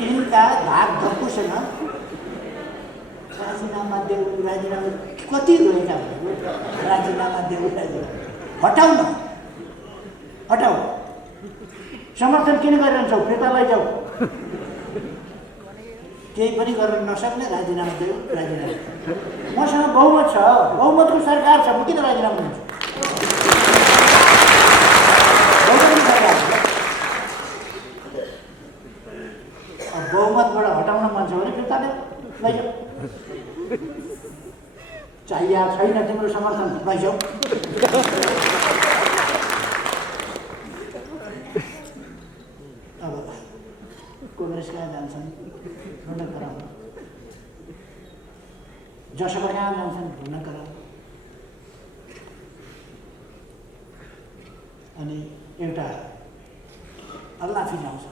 यिनका भाग धक्कुसँग राजीनामा देऊ राजीनामा कति रोएका भनेको राजीनामा देऊ राजीनामा हटाऊ समर्थन किन गरिरहन्छौ फिर्ता लैजाऊ केही पनि गर्न नसक्ने राजीनामा देऊ राजीनामा मसँग बहुमत छ बहुमतको सरकार छ म किन राजीनामा दिन्छु बहुमतबाट हटाउन मन छ भने फिर्ता लैजाऊ चाहिएको छैन तिम्रो समर्थन लैजाऊ अब कांग्रेस कहाँ जान्छन् ढुँड गराउन जसपा कहाँ जान्छन् ढुँड गराउन अनि एउटा अल्लाफी जाउँछ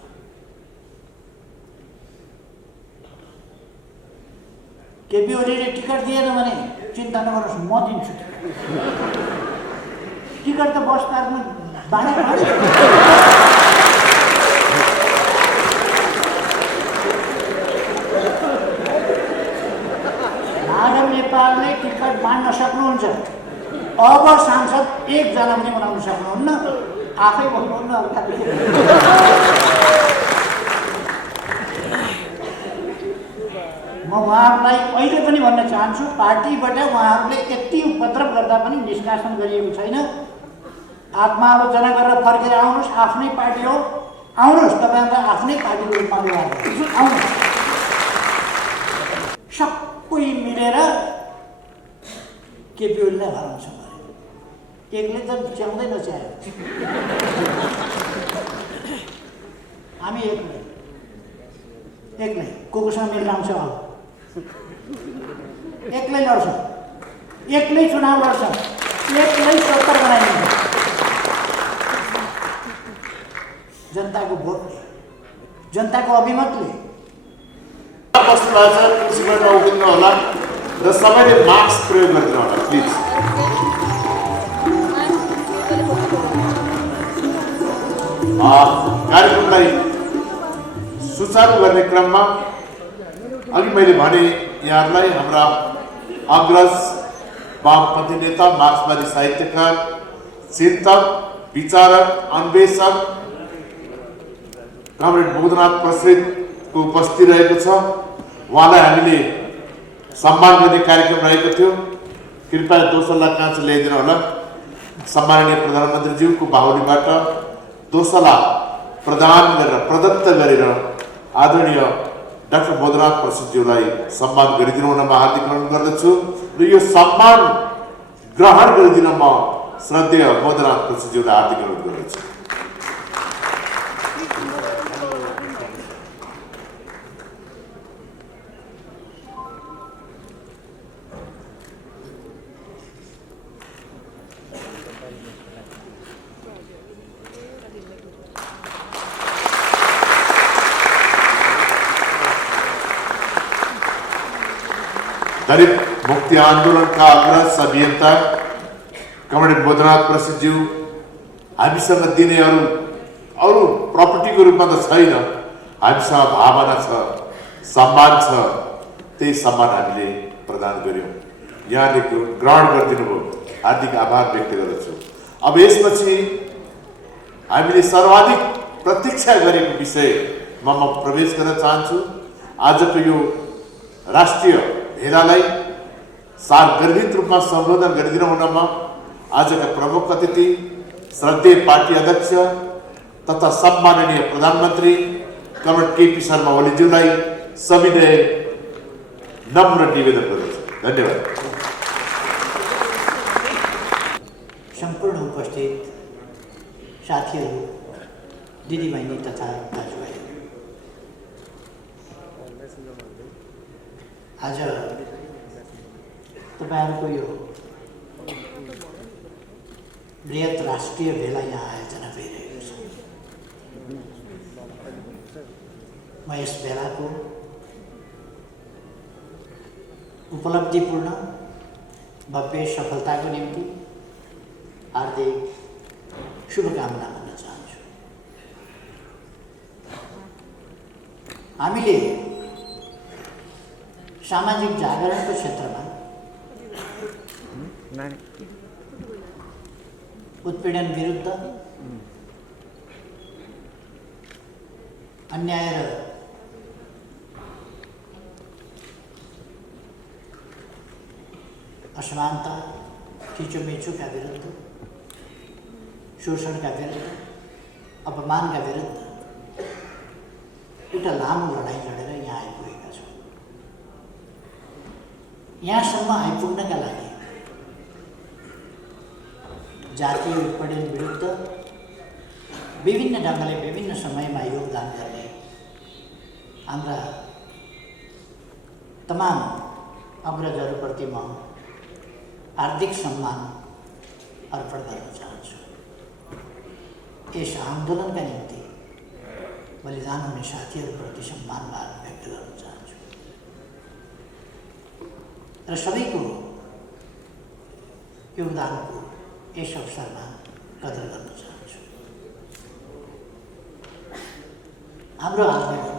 केपी ओलीले टिकट दिएन भने चिन्ता नगर्नुहोस् म दिन्छु टिकट त बस पार्कमा भाडा माधव नेपालले टिकट बाँड्न सक्नुहुन्छ अब सांसद एकजना पनि बनाउन सक्नुहुन्न आफै भन्नुहुन्न म उहाँहरूलाई अहिले पनि भन्न चाहन्छु पार्टीबाट उहाँहरूले यति उपद्रव गर्दा पनि निष्कासन गरिएको छैन आत्मालोचना गरेर फर्केर आउनुहोस् आफ्नै पार्टी हो आउनुहोस् तपाईँहरूलाई आफ्नै पार्टीको रूपमा व्यवहार आउनुहोस् सबै मिलेर केपी ओलीलाई हराउँछ एकले त च्याउँदै नच्यायो हामी एक्लै कोसँग मिलेर आउँछ अब एक्लै लड्छ एक्लै चुनाव लड्छ एक्लै सरकार बनाइदिन्छ जनताको भोटले जनताको अभिमतले कुर्सीबाट उभिनु होला र सबैले मास्क प्रयोग गरिदिनु होला प्लिज कार्यक्रमलाई सुचारू गर्ने क्रममा अघि मैले भने यहाँहरूलाई हाम्रा अग्रज वामपन्थी नेता मार्क्सवादी साहित्यकार चिन्तक विचारक अन्वेषक कमरेड बोधनाथ प्रसिद्धको उपस्थिति रहेको छ उहाँलाई हामीले सम्मान गर्ने कार्यक्रम रहेको थियो कृपया दोसल्ला काँच ल्याइदिनु होला सम्माननीय प्रधानमन्त्रीज्यूको बाहुलीबाट दोसल्ला प्रदान गरेर प्रदत्त गरेर आदरणीय डाक्टर बोधनाथ प्रसिद्धज्यूलाई सम्मान गरिदिनु हुन म हार्दिक अनुरोध गर्दछु र यो सम्मान ग्रहण गरिदिन म श्रद्धेय बोधनाथ प्रसिद्धज्यूलाई हार्दिक अनुरोध गर्दछु दलित मुक्ति आंदोलन का अग्रज अभियंता कमरेड बोधनाथ प्रसिद्धज्यू हामीसँग दिने अरू प्रपर्टीको रूपमा त छैन हामीसँग भावना छ सम्मान छ त्यही सम्मान हामीले प्रदान गर्यौं यहाँले ग्रहण गरिदिनु भयो हार्दिक आभार व्यक्त गर्दछु अब यसपछि हामीले सर्वाधिक प्रतीक्षा गरेको विषयमा म प्रवेश गर्न चाहन्छु आजको यो राष्ट्रिय भेलालाई सार्वजनिक रूपमा सम्बोधन गरिदिनु हुनमा आजका प्रमुख अतिथि श्रद्धेय पार्टी अध्यक्ष तथा सम्माननीय प्रधानमन्त्री कमरेड केपी शर्मा ओलीज्यूलाई सविनय नम्र निवेदन गर्दछु धन्यवाद सम्पूर्ण उपस्थित साथीहरू दिदीबहिनी तथा दाजुभाइ आज तपाईहरुको यो बृहत राष्ट्रिय भेला यहाँ आयोजना भइरहेको छ म यस भेलाको उपलब्धिपूर्ण भव्य सफलताको निम्ति हार्दिक शुभकामना भन्न चाहन्छु। हामीले सामाजिक जागरणको क्षेत्रमा उत्पीडन विरुद्ध, अन्याय र असमानता, खिचोमेचोका विरुद्ध, शोषणका विरुद्ध, अपमानका विरुद्ध एउटा लामो लडाइँ लडेर यहाँ आइपुगेका छौँ। यहाँसम्म आइपुग्नका लागि जातीय उत्पीडन विरुद्ध विभिन्न ढङ्गले विभिन्न समयमा योगदान गर्ने हाम्रा तमाम अग्रजहरूप्रति म हार्दिक सम्मान अर्पण गर्न चाहन्छु। यस आन्दोलनका निम्ति बलिदान हुने साथीहरूप्रति सम्मान व्यक्त गर्न चाहन्छु र सबैको योगदानको यस अवसरमा कदर गर्न चाहन्छु। हाम्रो आन्दोलन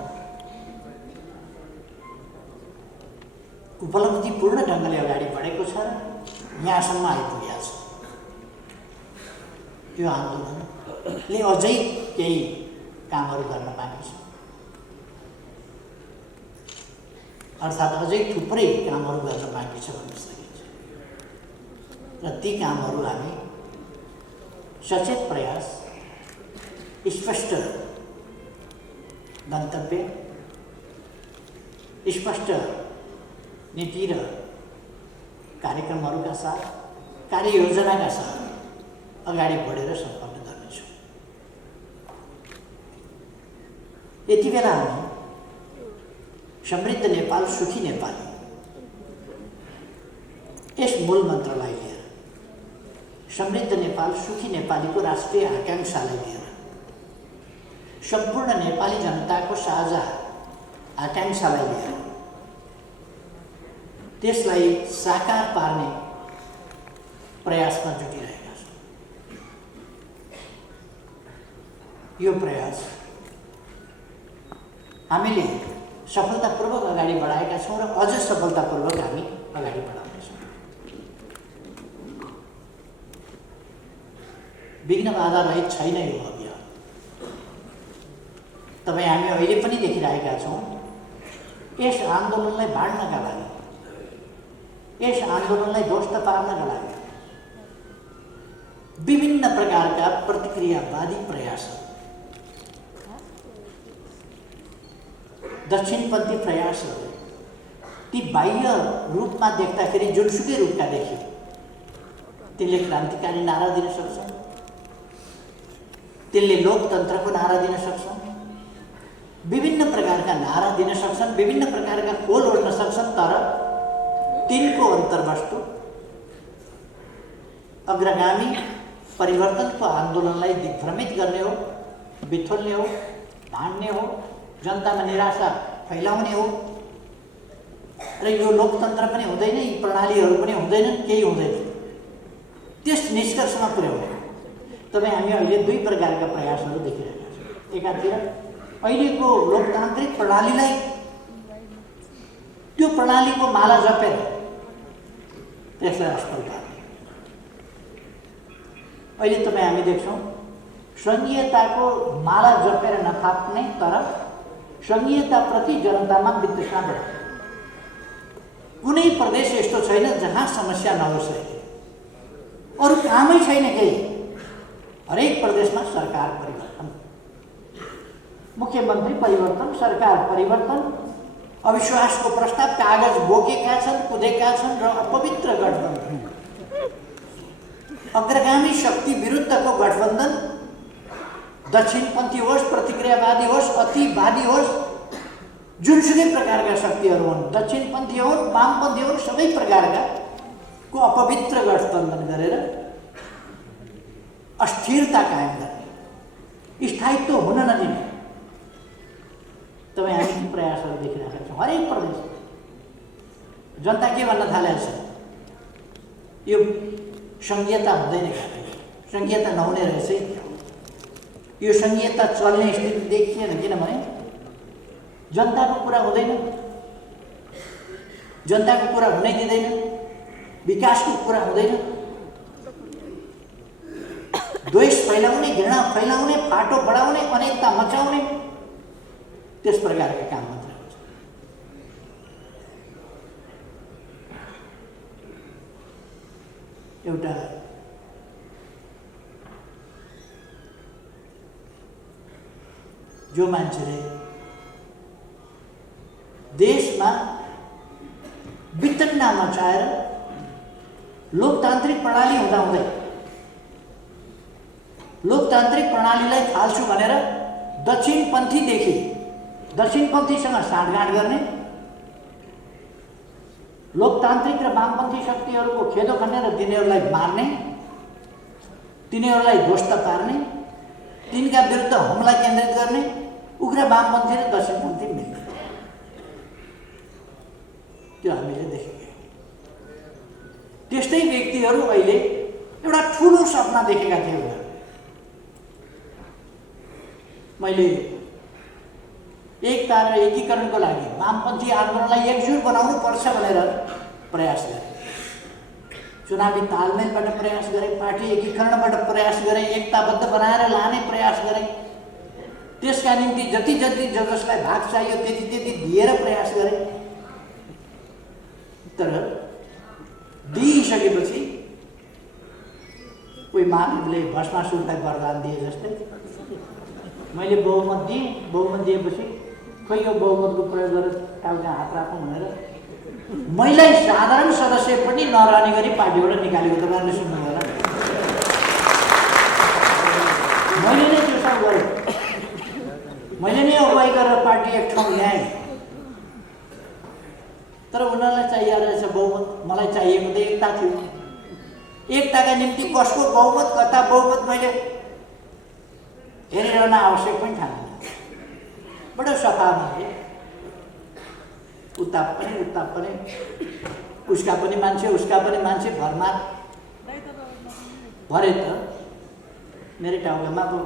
उपलब्धिपूर्ण ढङ्गले अगाडि बढेको छ र यहाँसम्म आइपुगेको छ। यो आन्दोलनले अझै केही कामहरू गर्न बाँकी छ, अर्थात् अझै थुप्रै कामहरू गर्न बाँकी छ भन्न सकिन्छ र ती कामहरू हामी सचेत प्रयास, स्पष्ट गन्तव्य, स्पष्ट नीति र कार्यक्रमहरूका साथ, कार्ययोजनाका साथ अगाडि बढेर सम्पन्न गर्नेछौँ। यति बेला हामी समृद्ध नेपाल, सुखी नेपाली यस मूल मन्त्रलाई लिएर, समृद्ध नेपाल, सुखी नेपालीको राष्ट्रिय आकांक्षालाई लिएर, सम्पूर्ण नेपाली जनताको साझा आकांक्षालाई लिएर त्यसलाई साकार पार्ने प्रयासमा जुटिरहेका छौँ। यो प्रयास हामीले सफलतापूर्वक अगाडि बढाएका छौँ र अझ सफलतापूर्वक हामी अगाडि बढाउनेछौँ। विघ्न बाधा रहित छैन यो अभियान। तपाईँ हामी अहिले पनि देखिरहेका छौँ, यस आन्दोलनलाई बाँड्नका लागि, यस आन्दोलनलाई ध्वस्त पार्नका लागि विभिन्न प्रकारका प्रतिक्रियावादी प्रयासहरू, दक्षिणपन्थी प्रयासहरू, ती बाह्य रूपमा देख्दाखेरि जुनसुकै रूपका देखियो तिनले क्रान्तिकारी नारा दिन सक्छन्, तिनले लोकतन्त्रको नारा दिन सक्छन्, विभिन्न प्रकारका नारा दिन सक्छन्, विभिन्न प्रकारका खोल ओढ्न सक्छन्, तर तिनको अन्तर्वस्तु अग्रगामी परिवर्तनको आन्दोलनलाई दिग्भ्रमित गर्ने हो, बिथोल्ने हो, भाँड्ने हो, जनतामा निराशा फैलाउने हो र यो लोकतन्त्र पनि हुँदैन, यी प्रणालीहरू पनि हुँदैनन्, केही हुँदैन, त्यस निष्कर्षमा पुर्याउने। तपाईँ हामी अहिले दुई प्रकारका प्रयासहरू देखिरहेका छौँ। एकातिर अहिलेको लोकतान्त्रिक प्रणालीलाई, त्यो प्रणालीको माला जपेर त्यसलाई असफल पार्ने। अहिले तपाईँ हामी देख्छौँ सङ्घीयताको माला जपेर नथाप्ने, तर सङ्घीयताप्रति जनतामा विद्वेषमा बढाउने। कुनै प्रदेश यस्तो छैन जहाँ समस्या नहोस्, अरू कामै छैन केही। हरेक प्रदेशमा सरकार परिवर्तन, मुख्यमन्त्री परिवर्तन, सरकार परिवर्तन, अविश्वासको प्रस्ताव कागज बोकेका छन्, कुदेका छन् र अपवित्र गठबन्धन, अग्रगामी शक्ति विरुद्धको गठबन्धन, दक्षिणपन्थी होस्, प्रतिक्रियावादी होस्, अतिवादी होस्, जुनसुकै प्रकारका शक्तिहरू हुन्, दक्षिणपन्थी हुन्, वामपन्थी हुन्, सबै प्रकारका को अपवित्र गठबन्धन गरेर अस्थिरता कायम गर्ने, स्थायित्व हुन नदिने तपाईँ हामी प्रयासहरू देखिरहेका छौँ। हरेक प्रदेश जनता के भन्न थालेको छ, यो सङ्घीयता हुँदैन, सङ्घीयता नहुने रहेछ, यो सङ्घीयता चल्ने स्थिति देखिएन। किनभने जनताको कुरा हुँदैन, जनताको कुरा हुनै दिँदैन, विकासको कुरा हुँदैन, द्वेष फैलाउने, घृणा फैलाउने, फाटो बढाउने, अनेकता मचाउने त्यस प्रकारका काम मात्र हुन्छ। एउटा जो मान्छेले देशमा वितन्ना मचाएर लोकतान्त्रिक प्रणाली हुँदाहुँदै लोकतान्त्रिक प्रणालीलाई फाल्छु भनेर दक्षिणपन्थीसँग साँठगाँठ गर्ने, लोकतान्त्रिक र वामपन्थी शक्तिहरूको खेदो खनेर तिनीहरूलाई मार्ने, तिनीहरूलाई ध्वस्त पार्ने, तिनका विरुद्ध हमला केन्द्रित गर्ने उग्र वामपन्थी र दक्षिणपन्थी मिल्ने, त्यो हामीले देखेका। त्यस्तै व्यक्तिहरू अहिले एउटा ठुलो सपना देखेका थिए। मैले एकता र एकीकरणको लागि वामपन्थी आन्दोलनलाई एकजुट बनाउनु पर्छ भनेर प्रयास गरेँ। चुनावी तालमेलबाट प्रयास गरेँ, पार्टी एकीकरणबाट प्रयास गरेँ, एकताबद्ध बनाएर लाने प्रयास गरेँ। त्यसका निम्ति जति जसलाई भाग चाहियो त्यति दिएर प्रयास गरेँ। तर दिइसकेपछि कोही मानिसले भस्मासुरलाई वरदान दिए जस्तै मैले बहुमत दिएँ। बहुमत दिएपछि खोइ यो बहुमतको प्रयोग गरेर टाउका हात राखौँ भनेर मैले साधारण सदस्य पनि नरहने गरी पार्टीबाट निकालेको तपाईँहरूले सुन्नु होला। मैले नै त्यो सब गरेँ, मैले नै अगुवाई गरेर पार्टी एक ठाउँ ल्याएँ। तर उनीहरूलाई चाहिएको रहेछ बहुमत, मलाई चाहिएको त एकता थियो। एकताका निम्ति कसको बहुमत कता बहुमत मैले हेरिरहन आवश्यक पनि ठान्छु। बडो सफा मान्छे, उता पनि उसका पनि मान्छे भरमार भरे त मेरो टाउकामा पो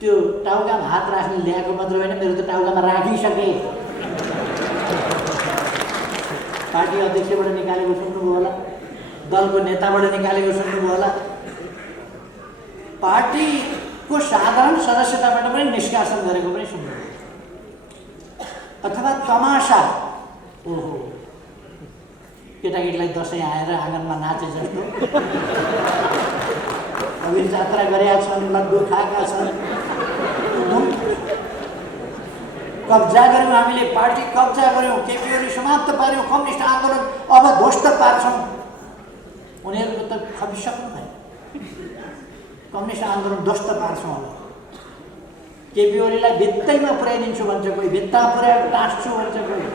त्यो टाउकामा हात राख्ने ल्याएको मात्र होइन, मेरो त टाउकामा राखिसके। पार्टी अध्यक्षबाट निकालेको सुन्नुभयो होला, दलको नेताबाट निकालेको सुन्नुभयो होला, पार्टीको साधारण सदस्यताबाट पनि निष्कासन गरेको पनि सुन्नुभयो। अथवा तमासा, ओहो केटाकेटीलाई दसैँ आएर आँगनमा नाचे जस्तो अघि जात्रा गरेका छन्, लड्डु खाएका छन्, कब्जा गऱ्यौँ, हामीले पार्टी कब्जा गऱ्यौँ, केपी ओली समाप्त पार्यौँ, कम्युनिस्ट आन्दोलन अब ध्वस्त पार्छौँ। उनीहरूको त खपिसक्नु भयो, कम्युनिस्ट आन्दोलन ध्वस्त पार्छौँ। अब केपी ओलीलाई भित्तैमा पुर्याइदिन्छु भन्छ कोही, भित्तामा पुर्याएर टाँस्छु भन्छ कोही।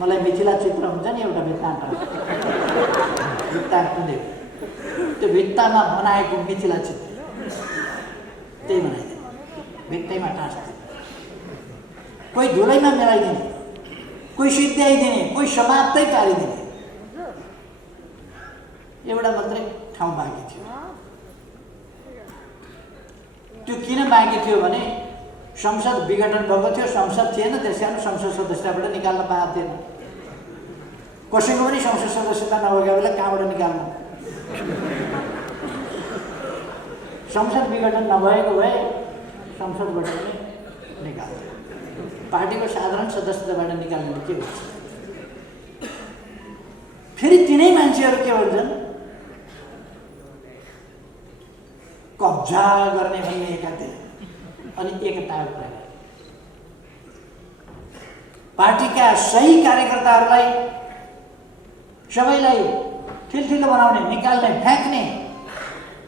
मलाई मिथिला चित्र हुन्छ नि एउटा भित्ता त्यो भित्तामा बनाएको मिथिला चित्र त्यही बनाइदिने, भित्तैमा टाँस्दिने, कोही धुलैमा मिलाइदिने, कोही सिद्ध्याइदिने, कोही समाप्तै पारिदिने। एउटा मात्रै ठाउँ बाँकी थियो। त्यो किन बाँकी थियो भने संसद विघटन भएको थियो, संसद थिएन, त्यस कारण संसद सदस्यताबाट निकाल्न पाएको थिएन। कसैको पनि संसद सदस्यता नभएका बेला कहाँबाट निकाल्नु? संसद विघटन नभएको भए संसदबाट पनि निकाल्थ्यो। पार्टीको साधारण सदस्यताबाट निकाल्नु के हुन्छ? फेरि तिनै मान्छेहरू के भन्छन्, कब्जा गर्ने भन्ने एकातिर अनि एकताको कुरा। पार्टीका सही कार्यकर्ताहरूलाई सबैलाई ठिलठिलो बनाउने, निकाल्ने, फ्याँक्ने,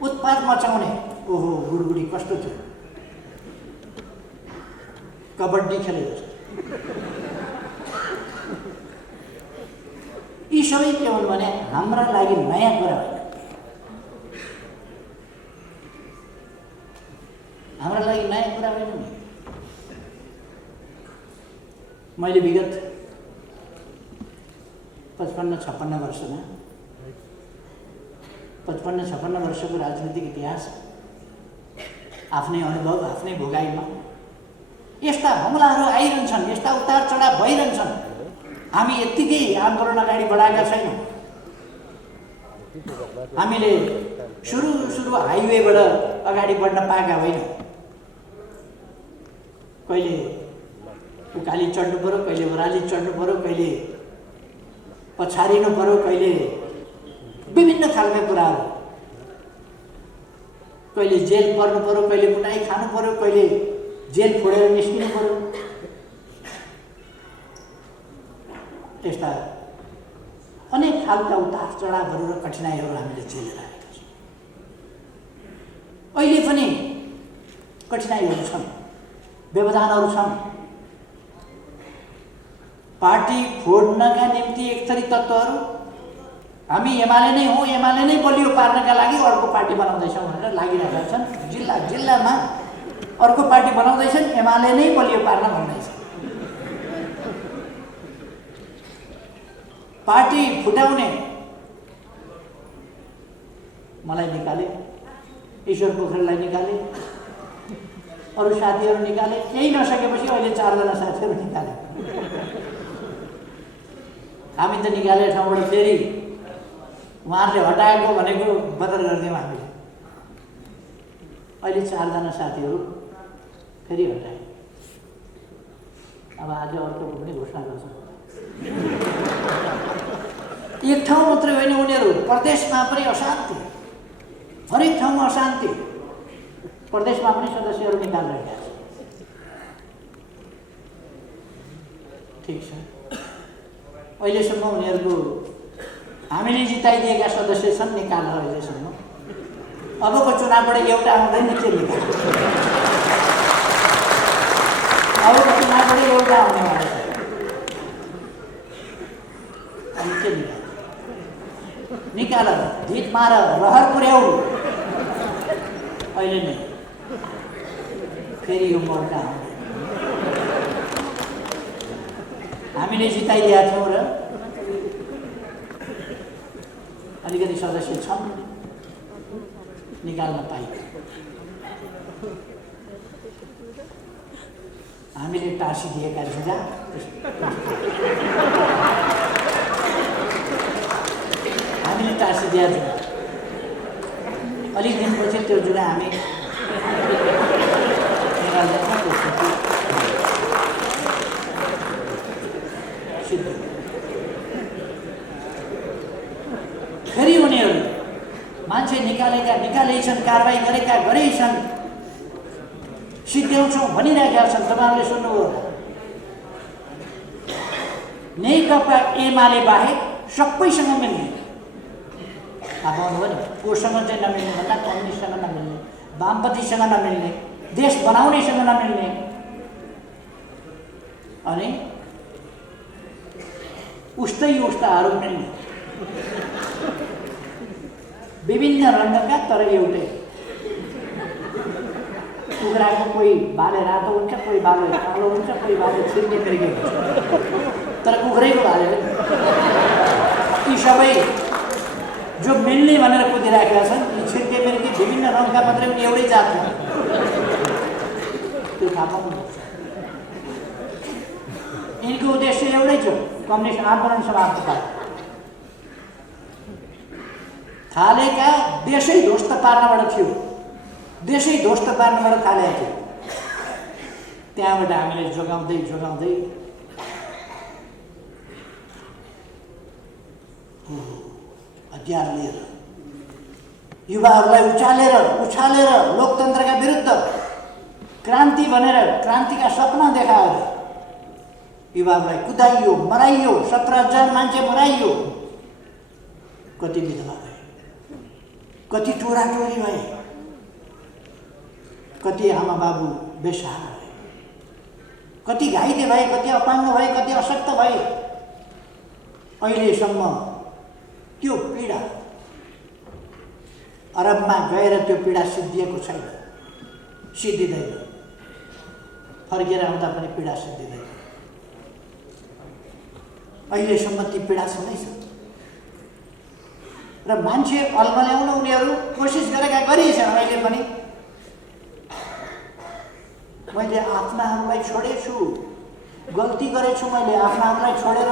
उत्पात मचाउने। ओहो गुडगुडी कस्तो थियो, कबड्डी खेले जस्तो। यी सबै के हुन् भने हाम्रा लागि नयाँ कुरा होइन, हाम्रा लागि नयाँ कुरा होइन नि। मैले विगत 55-56 वर्षमा 55-56 वर्षको राजनीतिक इतिहास, आफ्नै अनुभव, आफ्नै भोगाइमा यस्ता हमलाहरू आइरहन्छन्, यस्ता उतार चढाव भइरहन्छन्। हामी यत्तिकै आन्दोलन अगाडि बढाएका छैनौँ। हामीले सुरु हाइवेबाट अगाडि बढ्न पाएका होइनौँ। कहिले उकाली चढ्नु पर्यो, कहिले ओह्राली चढ्नु पर्यो, कहिले पछारिनु पर्यो, कहिले विभिन्न खालका कुराहरू, कहिले जेल पर्नु पर्यो, कहिले कुटाइ खानु पर्यो, कहिले जेल फोडेर निस्किनु पर्यो। त्यस्ता अनेक खालका उतार चढावहरू र कठिनाइहरू हामीले झेलेर आएका छौँ। अहिले पनि कठिनाइहरू छन्, व्यवधानहरू छन्। पार्टी फोड्नका निम्ति एक थरी तत्त्वहरू हामी एमाले नै हो, एमाले नै बलियो पार्नका लागि अर्को पार्टी बनाउँदैछौँ भनेर लागिरहेका छन्। जिल्लामा अर्को पार्टी बनाउँदैछन्, एमाले नै बलियो पार्न भन्दैछ। पार्टी फुटाउने मलाई निकाले, ईश्वर पोखरेललाई निकाले, अरू साथीहरू निकाले, केही नसकेपछि अहिले 4 जना साथीहरू निकाले। हामी त निकाले ठाउँबाट फेरि उहाँहरूले हटाएको भनेको बदल गरिदियौँ हामीले। अहिले 4 जना साथीहरू फेरि हटाए। अब आज अर्को पनि घोषणा गर्छ। एक ठाउँ मात्रै होइन, उनीहरू प्रदेशमा पनि अशान्ति, हरेक ठाउँमा अशान्ति। प्रदेशमा पनि सदस्यहरू निकालिरहेका छन्। ठिक छ, अहिलेसम्म उनीहरूको हामीले जिताइदिएका सदस्य छन् निकालेर अहिलेसम्म। अबको चुनावबाट एउटा आउँदैन, के निकाल्छ? अबको चुनावबाट एउटा आउने वाला छ, अनि के निकाल्छ? निकाल, धित मार, रहर पुर्याउ। अहिले नै फेरि यो मौका आउँदैन। हामीले जिताइदिएका थियौँ र अलिकति सदस्य छन्, निकाल्न पाइयो। हामीले टाँसिदिएका जुगा हामीले टाँसिदिया जुगा अलिक दिनपछि त्यो जुगा हामी निकाल्दैछौँ। फेरि उनीहरू मान्छे निकालेछन्, कारबाही गरेछन्, सिद्ध्याउँछौँ भनिरहेका छन्। तपाईँहरूले सुन्नुभयो, नेकपा एमाले बाहेक सबैसँग मिल्ने। थाहा पाउनुभयो नि, कोसँग चाहिँ नमिल्ने भन्दा कम्युनिस्टसँग नमिल्ने, वामपन्थीसँग नमिल्ने, देश बनाउनेसँग नमिल्ने, अनि उस्ताहरू मिल्ने। विभिन्न रङका तर एउटै। कुखुराको कोही भाले रातो हुन्छ, कोही भाले कालो हुन्छ, कोही भाले छिर्के मिर्के हुन्छ, तर कुखुरैको भाले। यी सबै जो मिल्ने भनेर कुदिराखेका छन्, यी छिर्के मिर्के विभिन्न रङका मात्रै पनि एउटै जातमा, त्यो थाहा पाउनुपर्छ। यिनको उद्देश्य एउटै छ, कम्युनिस्ट आन्दोलन समाप्त पार्ने। थालेका देशै ध्वस्त पार्नबाट थियो, देशै ध्वस्त पार्नबाट थालेको थियो। त्यहाँबाट हामीले जोगाउँदै हतियार लिएर युवाहरूलाई उछालेर लोकतन्त्रका विरुद्ध क्रान्ति भनेर क्रान्तिका सपना देखाएर युवाहरूलाई कुदाइयो, मराइयो। 17,000 मान्छे मराइयो। कति विधवा भए, कति टोराटोरी भए, कति आमा बाबु बेसहारा भए, कति घाइते भए, कति अपाङ्ग भए, कति अशक्त भए। अहिलेसम्म त्यो पीडा अरबमा गएर त्यो पीडा सिद्धिएको छैन, सिद्धिँदैन। फर्केर आउँदा पनि पीडा सिद्धिँदैन। अहिलेसम्म ती पीडा छँदैछ। र मान्छे अल्मल्याउन उनीहरू कोसिस गरिरहेछन्। अहिले पनि मैले आफ्नाहरूलाई छोडेछु, गल्ती गरेछु, मैले आफ्नाहरूलाई छोडेर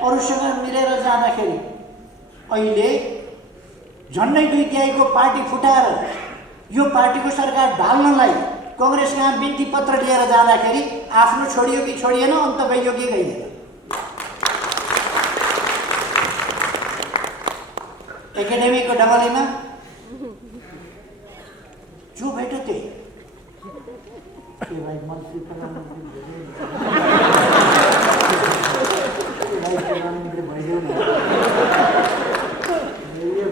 अरूसँग मिलेर जाँदाखेरि अहिले झन्डै 2 तिहाईको पार्टी फुटाएर यो पार्टीको सरकार ढाल्नलाई कांग्रेसका बिन्ती पत्र लिएर जाँदाखेरि आफ्नो छोडियो कि छोडिएन, अन्त गइयो कि गइएन। एकेडेमीको डबलीमा जो भेट्यो त्यही भाइ मन्त्री प्रधानमन्त्री भइदेऊ न,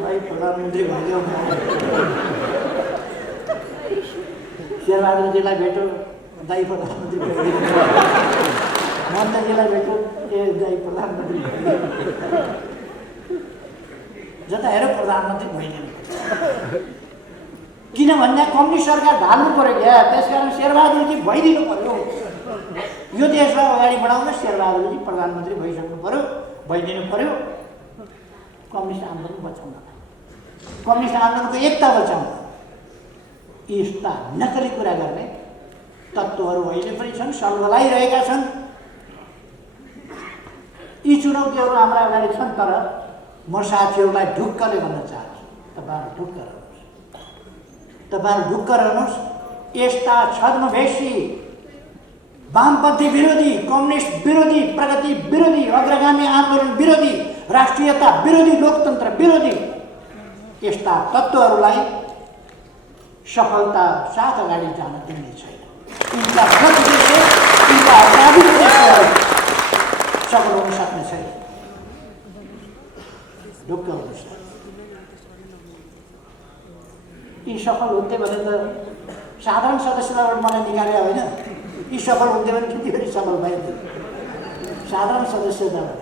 भाइ प्रधानमन्त्री भइदेऊ न। शेरबहादुरजीलाई भेट्यो, दाइ प्रधानमन्त्री भइदिनु। मन्त्रीजीलाई भेट्यो, ए दाइ प्रधानमन्त्री भइदिनु। जता हेऱ्यो प्रधानमन्त्री भइदिनु। किनभने कम्युनिस्ट सरकार ढाल्नु पर्यो क्या, त्यसकारण शेरबहादुरजी भइदिनु पर्यो। यो देशलाई अगाडि बढाउन शेरबहादुरजी प्रधानमन्त्री भइसक्नु पर्यो, भइदिनु पर्यो। कम्युनिस्ट आन्दोलन बचाउन, कम्युनिस्ट आन्दोलनको एकता बचाउन यस्ता नकली कुरा गर्ने तत्त्वहरू अहिले पनि छन्, सल्बलाइरहेका छन्। यी चुनौतीहरू हाम्रा अगाडि छन्। तर म साथीहरूलाई ढुक्कले भन्न चाहन्छु, तपाईँहरू ढुक्क रहनुहोस्। यस्ता छद्मवेशी, वामपन्थी विरोधी, कम्युनिस्ट विरोधी, प्रगति विरोधी, अग्रगामी आन्दोलन विरोधी, राष्ट्रियता विरोधी, लोकतन्त्र विरोधी यस्ता तत्त्वहरूलाई सफलता साथ अगाडि जान दिने छैन। यिनका अपराधी उद्देश्यहरू सफल हुन सक्ने छैन। ढुक्क हुनुहोस्। यी सफल हुन्थे भने त साधारण सदस्यबाट मलाई निकाले होइन, यी सफल हुन्थे भने कति फेरि सफल भइन्थ्यो साधारण सदस्यताबाट।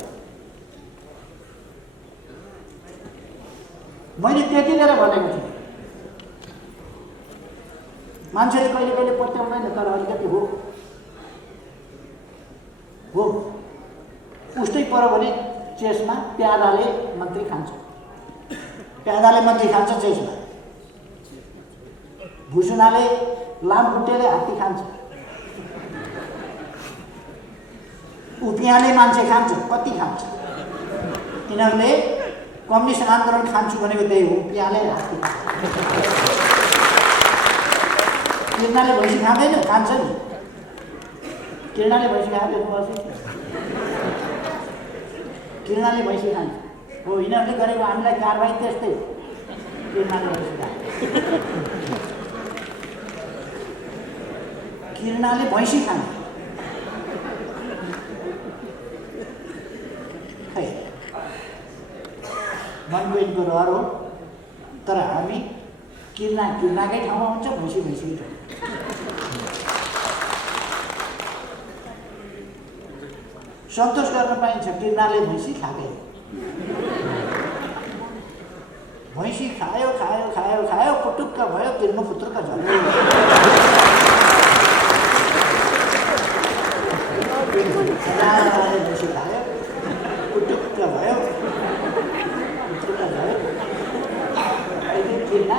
मैले त्यति बेला भनेको थिएँ, मान्छेले कहिले कहिले पत्याउँदैन, तर अलिकति हो उस्तै पऱ्यो भने चेसमा प्यादाले मन्त्री खान्छ, प्यादाले मन्त्री खान्छ चेसमा। भुसुनाले लामखुट्टेले हात्ती खान्छ, उपियाँले मान्छे खान्छ, कति खान्छ। यिनीहरूले कम्युनिस्ट आन्दोलन खान्छु भनेको त्यही हो, उपियाँले हात्ती खान्छ। किर्नाले भैँसी खाँदैन, खान्छ नि। किर्नाले भैँसी खाँदैन, किर्नाले भैँसी खान्छ हो। यिनीहरूले गरेको हामीलाई कारबाही त्यस्तै, किर्नाले भैँसी खान्छ। किर्नाले भैँसी खान्छ, खै मनको यिनको रहर हो। तर हामी किर्नाकै ठाउँमा हुन्छ, भैँसीकै ठाउँमा। सन्तोष गर्न पाइन्छ, किर्नाले भैँसी खाँदै भैँसी खायो खायो खायो खायो, पुटुक्क भयो, किर्नु पुत्रुक्क झऱ्यो। भैँसी खायो, पुटुक्क भयो, पुत्रुक्क झऱ्यो। अहिले किर्ना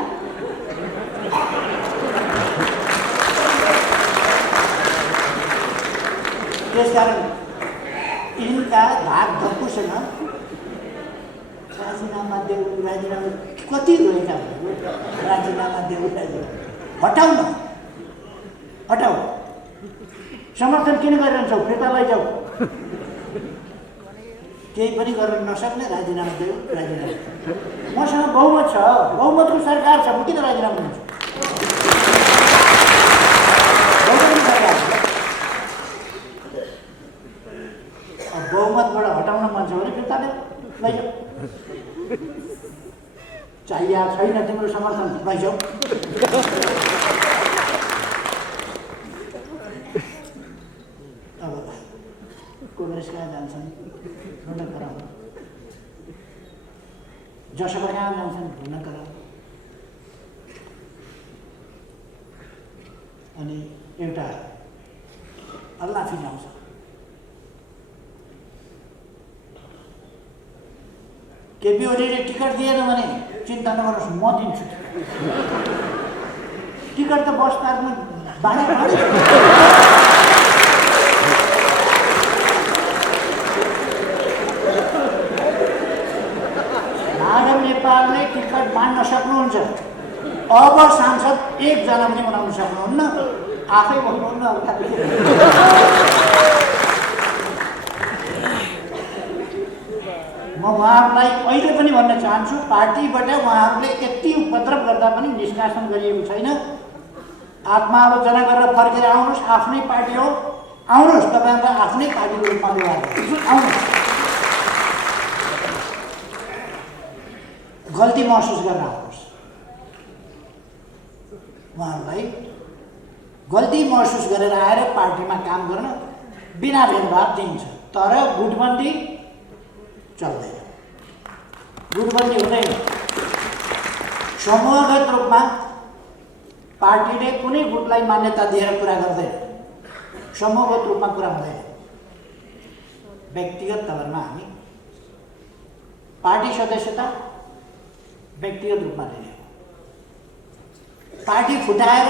त्यसकारण यिनका धाक धक्कुसँग राजीनामा देऊ, राजीनामा कति रोएका भयो। राजीनामा देऊ, राजीनामा हटाऊ। समर्थन किन गरिरहन्छौ, फिर्ता लैजाऊ। केही पनि गर्न नसक्ने राजीनामा देऊ, राजीनामा। मसँग बहुमत छ, बहुमतको सरकार छ, म किन राजीनामा दिन्छु। बहुमतको सरकार छ, बहुमतबाट हटाउन मन छ भने फिर्ता देऊ, लैजाऊ। चाहिएको छैन तिम्रो समर्थन, लैजाऊ। अब कांग्रेस कहाँ जान्छन् भन्न गराउनु, जसपा कहाँ जान्छन् भन्न गराउनु। अनि एउटा अल्लाफी जाउँछ, केपी ओलीले टिकट दिएन भने चिन्ता नगर्नुहोस्, म दिन्छु टिकट त बस पार्कमा बाँडा माधव नेपालले टिकट बाँड्न सक्नुहुन्छ। अब सांसद एकजना पनि बनाउन सक्नुहुन्न, आफै भन्नुहुन्न। म उहाँहरूलाई अहिले पनि भन्न चाहन्छु, पार्टीबाट उहाँहरूले यति उपद्रव गर्दा पनि निष्कासन गरिएको छैन। आत्मालोचना गरेर फर्केर आउनुहोस्, आफ्नै पार्टी हो, आउनुहोस्, तपाईँहरूलाई आफ्नै पार्टीको रूपमा व्यवहार गर्नुहोस्, आउनुहोस्। गल्ती महसुस गरेर आउनुहोस्। उहाँहरूलाई गल्ती महसुस गरेर आएर पार्टीमा काम गर्न बिना भेदभाव दिइन्छ। तर गुटबन्दी चल्दैन, गुटबन्दी हुँदैन। समूहगत रूपमा पार्टीले कुनै गुटलाई मान्यता दिएर कुरा गर्दैन, समूहगत रूपमा कुरा हुँदैन। व्यक्तिगत तवरमा हामी पार्टी सदस्यता व्यक्तिगत रूपमा लिने, पार्टी फुटाएर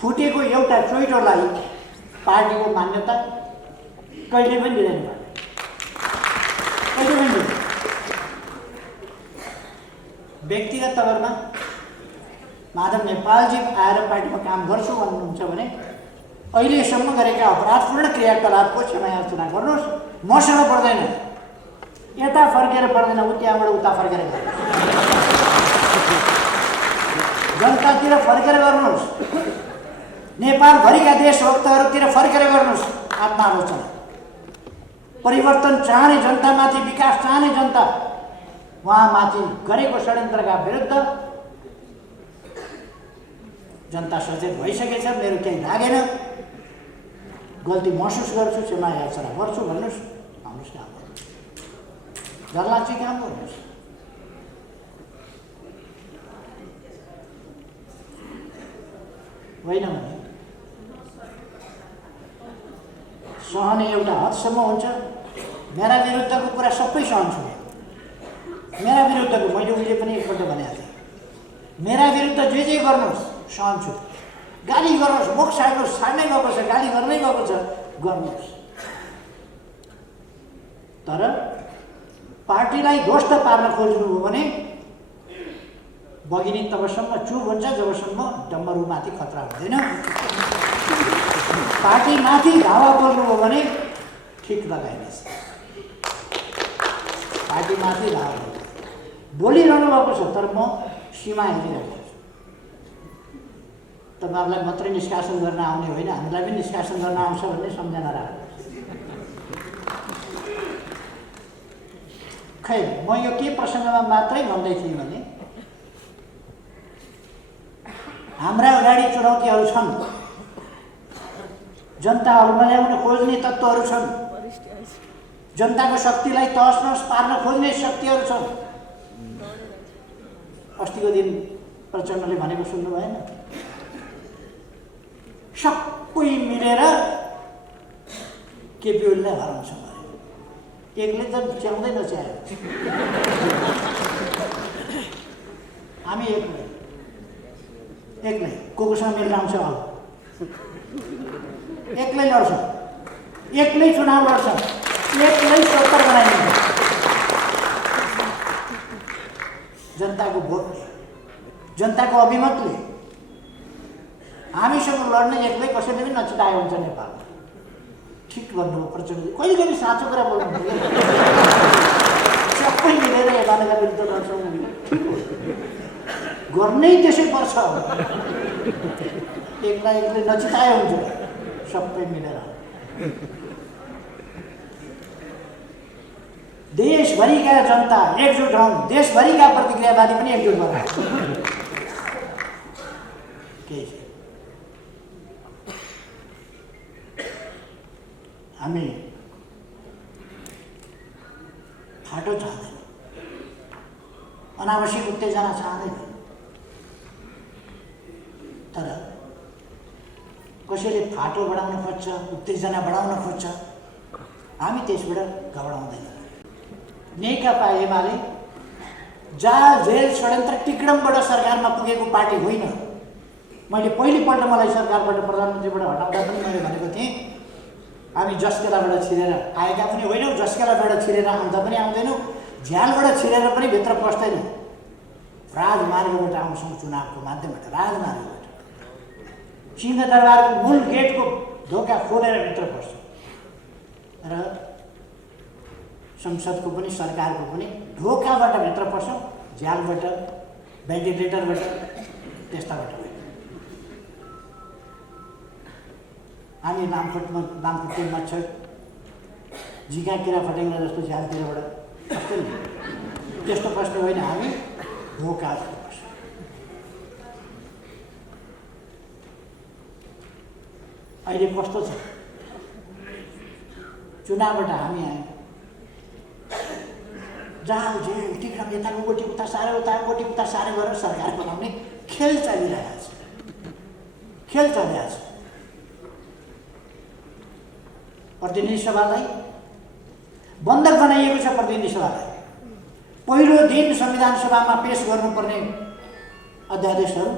फुटेको एउटा चोइटोलाई पार्टीको मान्यता कहिले पनि दिँदैन, कहिले पनि दिँदैन। व्यक्तिगत तवरमा माधव नेपालजी आएर पार्टीमा काम गर्छु भन्नुहुन्छ भने अहिलेसम्म गरेका अपराधपूर्ण क्रियाकलापको क्षमायाचना गर्नुहोस्। मसँग पर्दैन, यता फर्केर पर्दैन, त्यहाँबाट उता फर्केर गर्नुहोस्, जनतातिर फर्केर गर्नुहोस्, नेपालभरिका देशभक्तहरूतिर फर्केर गर्नुहोस् आत्मालोचना। परिवर्तन चाहने जनतामाथि, विकास चाहने जनता उहाँमाथि गरेको षड्यन्त्रका विरुद्ध जनता सचेत भइसकेछ। मेरो केही लागेन, गल्ती महसुस गर्छु, क्षमा याचना गर्छु भन्नुहोस्, आउनुहोस्, काम गर्नुहोस्, डरला चाहिँ काम गर्नुहोस्। होइन भने सहने एउटा हदसम्म हुन्छ। मेरा विरुद्धको कुरा सबै सहन्छु, मेरा विरुद्धको मैले उहिले पनि एकपल्ट भनेको थिएँ, मेरा विरुद्ध जे गर्नुहोस् सहन्छु। गाली गर्नुहोस्, मुख छाड्नुहोस्, छाड्नै गएको छ, गाली गर्नै गएको छ, गर्नुहोस्। तर पार्टीलाई ध्वस्त पार्न खोज्नुभयो भने बगिनी तबसम्म चुप हुन्छ जबसम्म डम्बरुमाथि खतरा हुँदैन। पार्टीमाथि धावा पर्नुभयो भने ठिक लगाइनेछ। पार्टीमाथि धावा बोलिरहनु भएको छ, तर म सीमा हेरिरहेको छु। तपाईँहरूलाई मात्रै निष्कासन गर्न आउने होइन, हामीलाई पनि निष्कासन गर्न आउँछ भन्ने सम्झना राख्नु। खै म यो के प्रसङ्गमा मात्रै भन्दै थिएँ भने हाम्रा अगाडि चुनौतीहरू छन्, जनताहरूमा ल्याउन खोज्ने तत्त्वहरू छन्, जनताको शक्तिलाई तहस नहस पार्न खोज्ने शक्तिहरू छन्। अस्तिको दिन प्रचण्डले भनेको सुन्नु भएन? सबै मिलेर केपी ओलीलाई हराउँछ, एकले त च्याउँदै नच्यायो। हामी एक्लै कोसँग मिलेर आउँछ, एक्लै लड्छ, एक्लै चुनाव लड्छ, एक्लै सरकार बनाइदिन्छ। जनताको भोटले, जनताको अभिमतले हामीसँग लड्ने एक्लै कसैले पनि नचितायो हुन्छ नेपाल। ठिक भन्नुभयो प्रचण्डले, कहिले कहिले साँचो कुरा बोल्नु, सबै मिलेर एमालेका विरुद्ध लड्छौँ, गर्नै त्यसै पर्छ। एक्लै नचितायो हुन्छ, सबै मिलेर। देशभरिका जनता एकजुट हौँ, देशभरिका प्रतिक्रियावादी पनि एकजुट भएर केही छ। हामी फाटो चाहँदैन, अनावश्यक उत्तेजना चाहँदैन, तर कसैले फाटो बढाउन खोज्छ, उत्तेजना बढाउन खोज्छ, हामी त्यसबाट घबराउँदैन। नेकपा एमाले जाल जेल षड्यन्त्र टिक्डमबाट सरकारमा पुगेको पार्टी होइन। मैले पहिलोपल्ट मलाई सरकारबाट प्रधानमन्त्रीबाट हटाउँदा पनि मैले भनेको थिएँ हामी जस्केलाबाट छिरेर आएका पनि होइनौँ, जस्केलाबाट छिरेर आउँदा पनि आउँदैनौँ, झ्यालबाट छिरेर पनि भित्र पस्दैनौँ, राजमार्गबाट आउँछौँ, चुनावको माध्यमबाट राजमार्गबाट सिंहदरबारको मूल गेटको ढोका खोलेर भित्र पस्छौँ र संसदको पनि सरकारको पनि ढोकाबाट भित्र पस्छौँ, झ्यालबाट भेन्टिलेटरबाट त्यस्ताबाट होइन। हामी लामखुट्टे मच्छर झिका किरा फटेङ्ग्रा जस्तो झ्यालतिरबाट पस्दैन, त्यस्तो पस्ने होइन, हामी ढोकाबाट पस्छौँ। अहिले कस्तो छ, चुनावबाट हामी आयौँ, जहाँ जे टिक्डम यताको गोटी उता सारे उता गोटी उता सारे गरेर सरकार बनाउने खेल चलिरहेको छ, खेल चलिरहेको छ। प्रतिनिधि सभालाई बन्धक बनाइएको छ। प्रतिनिधि सभालाई पहिलो दिन संविधान सभामा पेश गर्नुपर्ने अध्यादेशहरू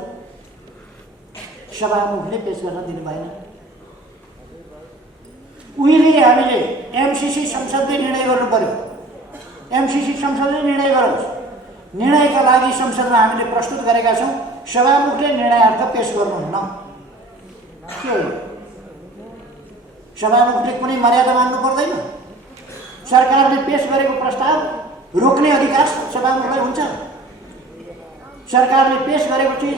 सभामुखले पेश गर्न दिनु भएन। उहिले हामीले एमसीसी संसदले निर्णय गर्नु पर्यो, एमसीसी संसदले निर्णय गरोस्, निर्णयका लागि संसदमा हामीले प्रस्तुत गरेका छौँ, सभामुखले निर्णयार्थ पेश गर्नुहुन्न। के हो? सभामुखले कुनै मर्यादा मान्नु पर्दैन। सरकारले पेश गरेको प्रस्ताव रोक्ने अधिकार सभामुखलाई हुन्छ। सरकारले पेश गरेको चिज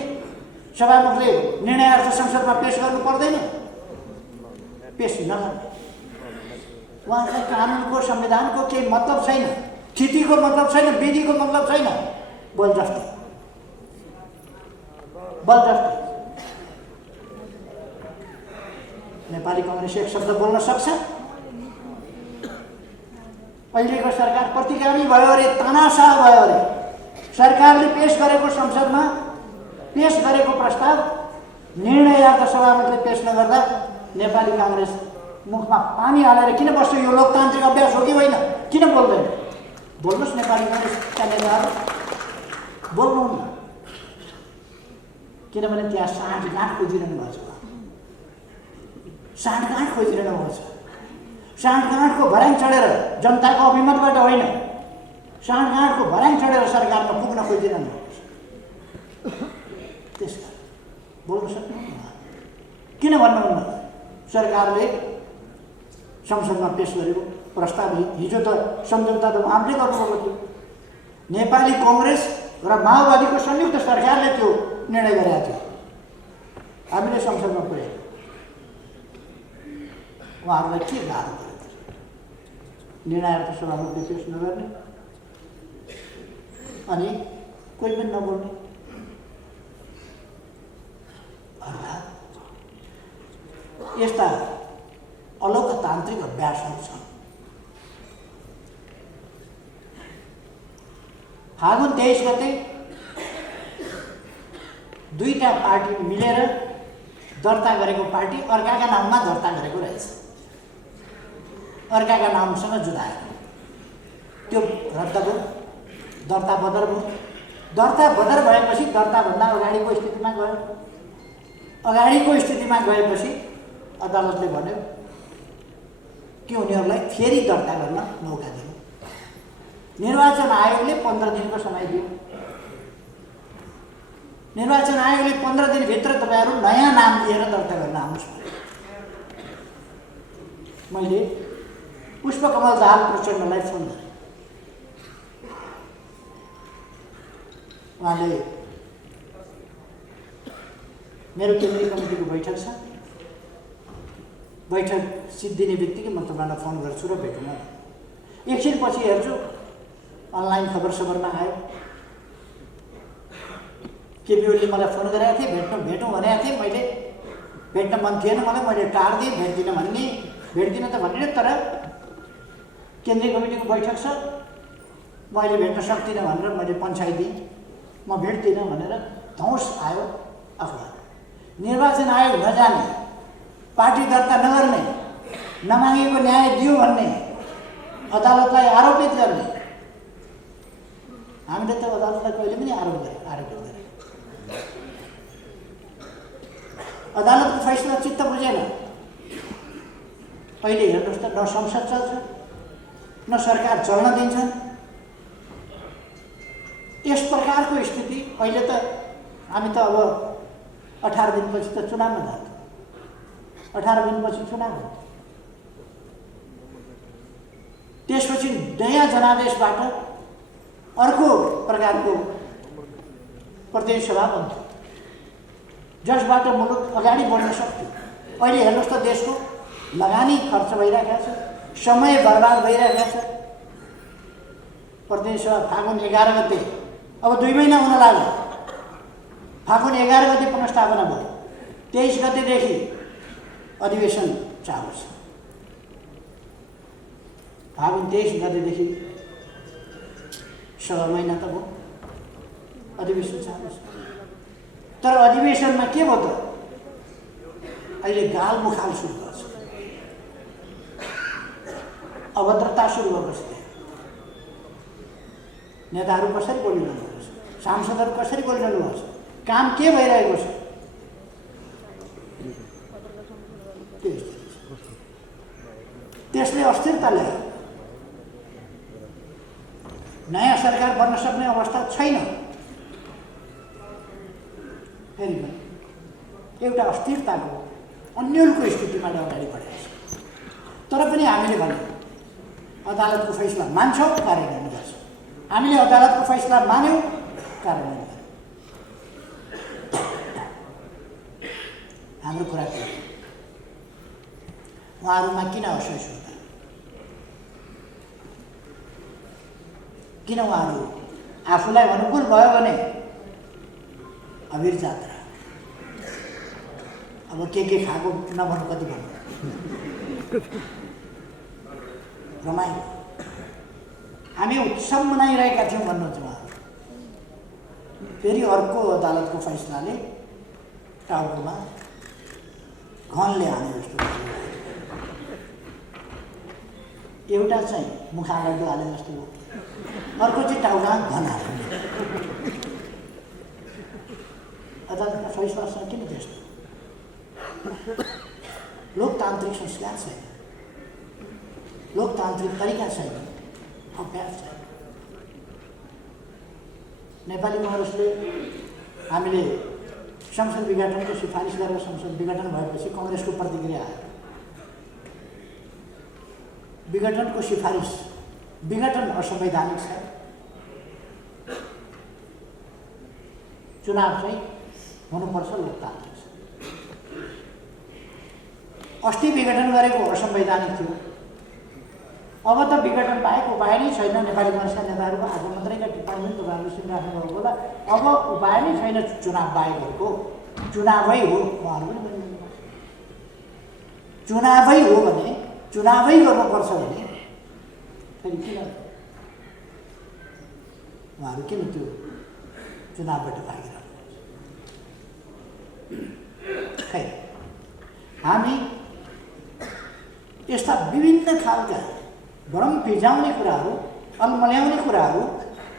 सभामुखले निर्णयार्थ संसदमा पेश गर्नु पर्दैन, पेश नगर्ने। उहाँलाई कानुनको संविधानको केही मतलब छैन, स्थितिको मतलब छैन, विधिको मतलब छैन, बलजफ्ती बलजफ्ती। नेपाली कांग्रेस एक शब्द बोल्न सक्छ? अहिलेको सरकार प्रतिगामी भयो अरे, तानाशाह भयो अरे। सरकारले पेश गरेको संसदमा पेश गरेको प्रस्ताव निर्णयार्थ सभामुखले पेश नगर्दा नेपाली कांग्रेस मुखमा पानी हालेर किन बस्छ? यो लोकतान्त्रिक अभ्यास हो कि होइन? किन बोल्दैन? बोल्नुहोस्, नेपाली कांग्रेसका नेताहरू बोल्नुहुन्न, किनभने त्यहाँ साँठगाँठ खोजिरहनु भएको छ। साँठगाँठ खोजिरहनु भएको छ। साँठगाँठको भर्याङ चढेर जनताको अभिमतबाट होइन, साँठगाँठको भर्याङ चढेर सरकारमा पुग्न खोजिरहनु भएको छ। त्यसकारण बोल्न सक्नुहुन्न। किन भन्नुहुन्न? सरकारले संसदमा पेश गरेको प्रस्ताव हिजो त सम्झौता त उहाँले गर्नुभएको थियो। नेपाली कांग्रेस र माओवादीको संयुक्त सरकारले त्यो निर्णय गरेका थियो। हामीले संसदमा पुर्यायौँ। उहाँहरूलाई के गाह्रो पऱ्यो? निर्णयार्थ सभामुखले पेश नगर्ने अनि कोही पनि नबोल्ने। यस्ता अलोकतान्त्रिक अभ्यासहरू छन्। फागुन 23 गते दुईटा पार्टी मिलेर दर्ता गरेको पार्टी अर्काका नाममा दर्ता गरेको रहेछ, अर्काका नामसँग जुधायो। त्यो रद्द भयो, दर्ता बदर भयो। दर्ता बदर भएपछि दर्ताभन्दा अगाडिको स्थितिमा गयो। अगाडिको स्थितिमा गएपछि अदालतले भन्यो कि उनीहरूलाई फेरि दर्ता गर्न मौका दिनु। निर्वाचन आयोगले 15 दिनको समय दियो। निर्वाचन आयोगले 15 दिनभित्र तपाईँहरू नयाँ नाम लिएर दर्ता गर्न आउनुहोस् भन्यो। मैले पुष्पकमल दाहाल प्रचण्डलाई फोन गरेँ। उहाँले मेरो केन्द्रीय कमिटीको बैठक छ, बैठक सिद्धिने बित्तिकै म तपाईँलाई फोन गर्छु र भेटौँ न। एकछिनपछि हेर्छु अनलाइन खबर सबरमा आयो। केपी ओलीले मलाई फोन गरेका थिए, भेटौँ भनेका थिएँ। मैले भेट्न मन थिएन, मैले टार्दिएँ, भेट्दिनँ त भन्ने। तर केन्द्रीय कमिटीको बैठक छ, मैले भेट्न सक्दिनँ भनेर मैले पन्छाइदिएँ। म भेट्दिनँ भनेर धौस आयो अखबार। निर्वाचन आयोग नजाने, पार्टी दर्ता नगर्ने, नमागेको न्याय दियो भन्ने, अदालतलाई आरोपित गर्ने। हामीले त अदालतलाई कहिले पनि आरोप गर्दैन। अदालतको फैसला चित्त बुझेन। अहिले हेर्नुहोस् त, न संसद चल्छ न सरकार चल्न दिन्छन्। यस प्रकारको स्थिति अहिले त हामी त अब 18 दिनपछि त चुनावमा जान्छौँ। 18 दिनपछि चुनाव हुन्छ। त्यसपछि नयाँ जनादेशबाट अर्को प्रकारको प्रदेश सभा बन्थ्यो जसबाट मुलुक अगाडि बढ्न सक्थ्यो। अहिले हेर्नुहोस् त, देशको लगानी खर्च भइरहेको छ, समय बर्बाद भइरहेको छ। प्रदेश सभा फागुन 11 गते, अब 2 महिना हुन लाग्यो। फागुन 11 गते पुनर्स्थापना भयो। 23 गतेदेखि अधिवेशन चालु छ। फागुन 23 गतेदेखि 6 महिना त भयो, अधिवेशन चालु छ। तर अधिवेशनमा के भयो त, अहिले गालमुखाल सुरु गर्छ, अभद्रता सुरु भएको छ। नेताहरू कसरी बोलिरहनु भएको छ, सांसदहरू कसरी बोलिरहनु भएको छ, काम के भइरहेको छ, त्यसले अस्थिरता ल्यायो। नयाँ सरकार बन्न सक्ने अवस्था छैन। फेरि पनि एउटा अस्थिरताको अन्यलको स्थितिमा अगाडि बढेको छ। तर पनि हामीले भने अदालतको फैसला मान्छौँ, कार्यान्वयन गर्छौँ। हामीले अदालतको फैसला मान्यौँ, कार्यान्वयन गर्यौँ। हाम्रो कुरा के हो? उहाँहरूमा किन असहिष्णुता? किन उहाँहरू आफूलाई अनुकूल भयो भने अबिर जात्रा, अब के खाएको नभन्नु, कति भन्नु, रमाइलो हामी उत्सव मनाइरहेका थियौँ भन्नुहुन्छ उहाँहरू। फेरि अर्को अदालतको फैसलाले टाउकोमा घनले हाने जस्तो एउटा चाहिँ मुखा लड्डु हाले जस्तो हो, अर्को चाहिँ टाउका घन हाल्यो। अदालतको फैसलासँग किन त्यस्तो? लोकतान्त्रिक संस्कार छैन, लोकतान्त्रिक तरिका छैन, अभ्यास छैन। नेपाली काङ्ग्रेसले हामीले संसद विघटनको सिफारिस गरेर संसद विघटन भएपछि काङ्ग्रेसको प्रतिक्रिया आयो। विघटनको सिफारिस, विघटन असंवैधानिक छ, चुनाव चाहिँ हुनुपर्छ, लोकतान्त्रिक छ। अस्ति विघटन गरेको असंवैधानिक थियो। अब त विघटन बाहेक उपाय नै छैन। नेपाली काङ्ग्रेसका नेताहरूको आज मात्रैका टिप्पणी पनि तपाईँहरूले सुनिराख्नुभएको होला। अब उपाय नै छैन चुनाव बाहेकहरूको, चुनावै हो। उहाँहरू पनि भन्नुहुन्छ चुनावै हो भने, चुनावै गर्नुपर्छ भने फेरि किन उहाँहरू किन त्यो चुनावबाट भागिरहनु? खै, हामी यस्ता विभिन्न खालका भ्रम फिजाउने कुराहरू, अलमल्याउने कुराहरू,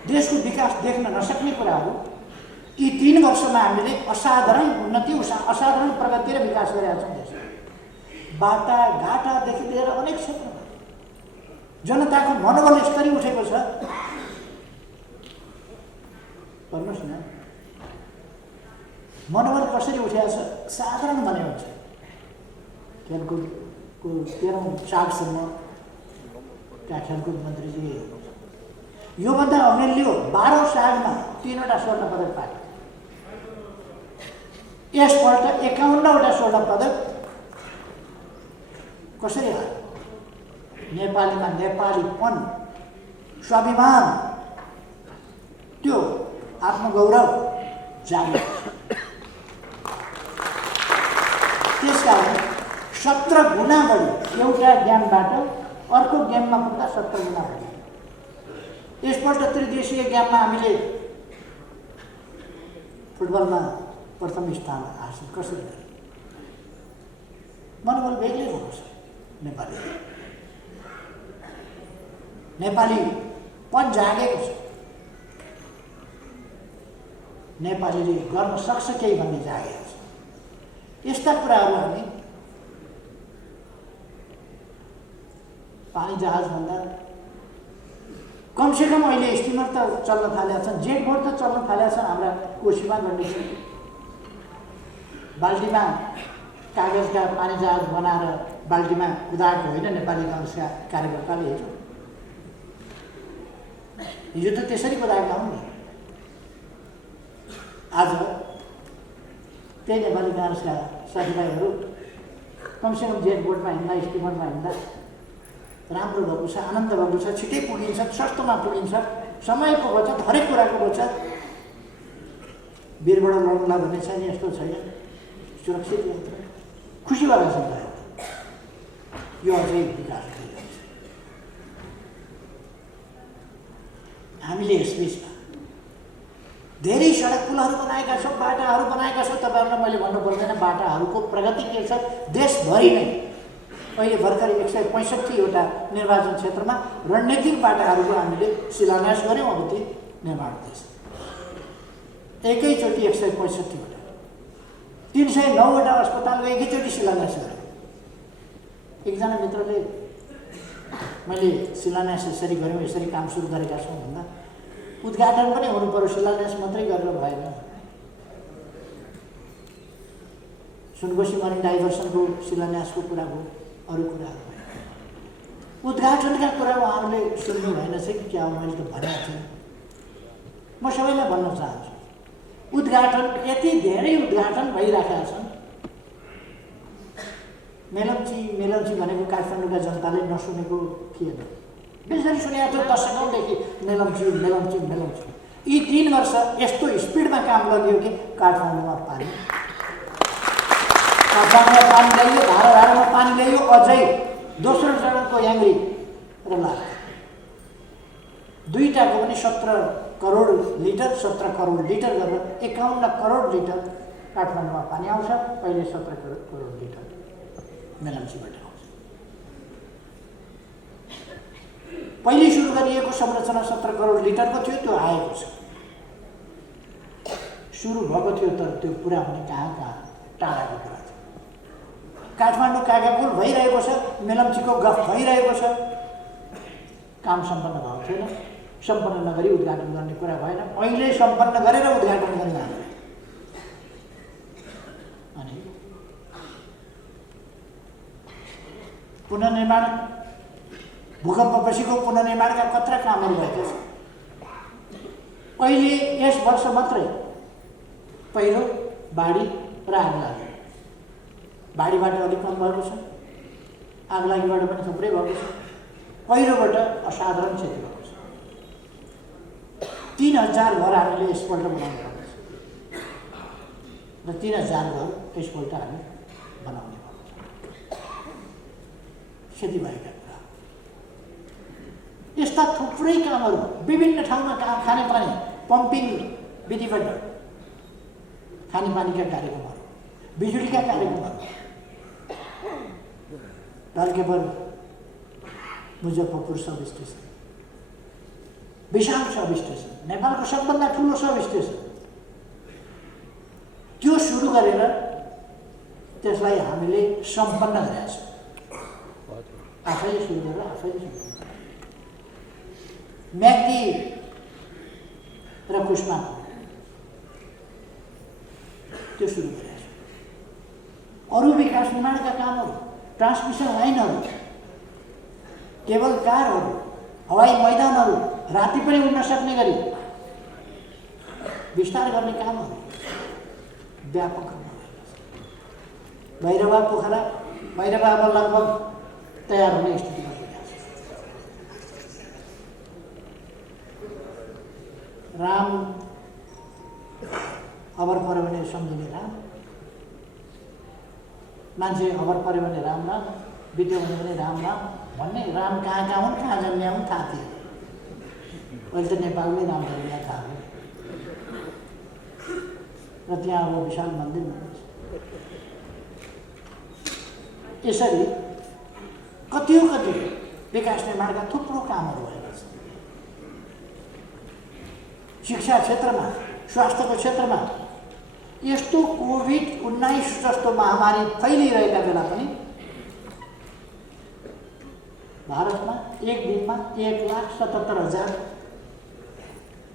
देशको विकास देख्न नसक्ने कुराहरू, यी 3 वर्षमा हामीले असाधारण उन्नति, असाधारण प्रगति र विकास गरेका छौँ। देश बाटाघाटादेखि लिएर अनेक क्षेत्रमा जनताको मनोबल स्तरी उठेको छ। भन्नुहोस् न, मनोबल कसरी उठेको छ? साधारण भने हुन्छ। खेलकुदको 13औं सागसम्म त्यहाँ खेलकुद मन्त्रीजी हुनुहुन्छ। योभन्दा अघिल्लो 12औं सागमा 3वटा स्वर्ण पदक पाए। यसपल्ट 51वटा स्वर्ण पदक कसरी आयो? नेपालीमा नेपालीपन, स्वाभिमान, त्यो आत्मगौरव जागृत। त्यसकारण 17 गुणा बढी, एउटा गेमबाट अर्को गेममा पुग्दा 17 गुणा बढी। यसपल्ट त्रिदेशीय गेममा हामीले फुटबलमा प्रथम स्थान हासिल कसरी गऱ्यौँ? मनोबल बेग्लै भएको छ। नेपालीपन जागेको छ। नेपालीले गर्न सक्छ केही भन्ने जागेको छ। यस्ता कुराहरू हामी पानी जहाजभन्दा कमसेकम अहिले स्टिमर त चल्न थालेका छन्, जेट बोट त चल्न थालेका छन् हाम्रा कोसीमा गण्डकी। बाल्टीमा कागजका पानी जहाज बनाएर बाल्टीमा कुदाएको होइन नेपाली काङ्ग्रेसका कार्यकर्ताले। हिजो त त्यसरी कुदाएका हुन् नि। आज त्यही नेपाली काङ्ग्रेसका साथीभाइहरू कमसेकम जेट बोटमा हिँड्दा, स्टिमरमा हिँड्दा राम्रो भएको छ, आनन्द भएको छ, छिटै पुगिन्छ, सस्तोमा पुगिन्छ, समयको बचत, हरेक कुराको बचत। वीरबाट लड्नुला भन्ने छैन, यस्तो छैन, सुरक्षित यात्रा, खुसी भएर छ। यो अझै विकास भइरहेको छ। हामीले यसबिचमा धेरै सडक पुलहरू बनाएका छौँ, बाटाहरू बनाएका छौँ। तपाईँहरूलाई मैले भन्नु पर्दैन बाटाहरूको प्रगति के छ। देशभरि नै अहिले भर्खरै 165वटा निर्वाचन क्षेत्रमा रणनीतिक बाटाहरूको हामीले शिलान्यास गऱ्यौँ। अब ती निर्माण हुँदैछ। एकैचोटि 165वटा, 309वटा अस्पतालको एकैचोटि शिलान्यास गरेँ। एकजना मित्रले मैले शिलान्यास यसरी गऱ्यौँ, यसरी काम सुरु गरेका छौँ भन्दा उद्घाटन पनि हुनु पर्यो, शिलान्यास मात्रै गरेर भएन। सुनकोशी मरिन डाइभर्सनको शिलान्यासको कुरा भयो, अरू कुराहरू भयो। उद्घाटनका कुरा उहाँहरूले सुन्नु भएन चाहिँ कि क्या हो, मैले त भनेको थिएँ। म सबैलाई भन्न चाहन्छु, उद्घाटन यति धेरै उद्घाटन भइरहेका छन्। मेलम्ची भनेको काठमाडौँका जनताले नसुनेको थिएन। बेसरी सुनेको थियो दशकौँदेखि मेलम्ची। यी 3 वर्ष यस्तो स्पिडमा काम गरियो कि काठमाडौँमा पानी ल्याइयो, धारामा पानी ल्याइयो, अझै दोस्रो चरणको याङ्ग्री र लाग्यो। दुईटाको पनि 17 करोड लिटर गरेर 51 करोड लिटर काठमाडौँमा पानी आउँछ। पहिले 17 करोड लिटर मेलम्चीबाट आउँछ। पहिले सुरु गरिएको संरचना 17 करोड लिटरको थियो, त्यो आएको छ। सुरु भएको थियो तर त्यो पुरा हुने कहाँ टाढाको कुरा थियो। काठमाडौँ कागापुल भइरहेको छ, मेलम्चीको गफ भइरहेको छ, काम सम्पन्न भएको छैन। सम्पन्न नगरी उद्घाटन गर्ने कुरा भएन। अहिले सम्पन्न गरेर उद्घाटन गर्ने हामीले। अनि पुनर्निर्माण, भूकम्पपछिको पुनर्निर्माणका कत्रा कामहरू भएका छन्। अहिले यस वर्ष मात्रै पहिरो, बाढी र आगलागी। बाढीबाट अलिक कम भएको छ, आगलागीबाट पनि थुप्रै भएको छ, पहिरोबाट असाधारण क्षति भएको छ। 3000 घर हामीले यसपल्ट बनाउनु भएको छ र 3000 घर यसपल्ट हामी बनाउने भएको छ। क्षति भएका कुरा यस्ता थुप्रै कामहरू विभिन्न ठाउँमा खानेपानी पम्पिङ विधिबाट खानेपानीका कार्यक्रमहरू, बिजुलीका कार्यक्रमहरू, डालकेबर मुजफ्फरपुर सब स्टेसन, विशाल सब स्टेसन, नेपालको सबभन्दा ठुलो सब स्टेसन, त्यो सुरु गरेर त्यसलाई हामीले सम्पन्न गरेका छौँ। आफैले सुरु गरेर आफैले सम्पन्न। म्याग्दी र कुष्मा त्यो सुरु गरेका छौँ। अरू विकास निर्माणका कामहरू, ट्रान्समिसन लाइनहरू, केबल कारहरू, हवाई मैदानहरू, राति पनि उड्न सक्ने गरी विस्तार गर्ने कामहरू व्यापक रूपमा भएका छन्। भैरवा पोखरा, भैरवा अब लगभग तयार हुने स्थितिमा पुगेको छ। राम खबर पऱ्यो भने सम्झिने राम, मान्छे खबर पऱ्यो भने राम राम, बित्यो भने राम राम भन्ने। राम कहाँ हुन्, कहाँ जन्मिया हुन् थाहा थियो। अहिले त नेपालमै राम जन्मिया थाहा हो र त्यहाँ अब विशाल मन्दिर बनिन्छ। यसरी कति विकास निर्माणका थुप्रो कामहरू भएका छन्। शिक्षा क्षेत्रमा स्वास्थ्यको क्षेत्रमा यस्तो कोभिड-19 जस्तो महामारी फैलिरहेका बेला पनि भारतमा एक दिनमा 1,77,000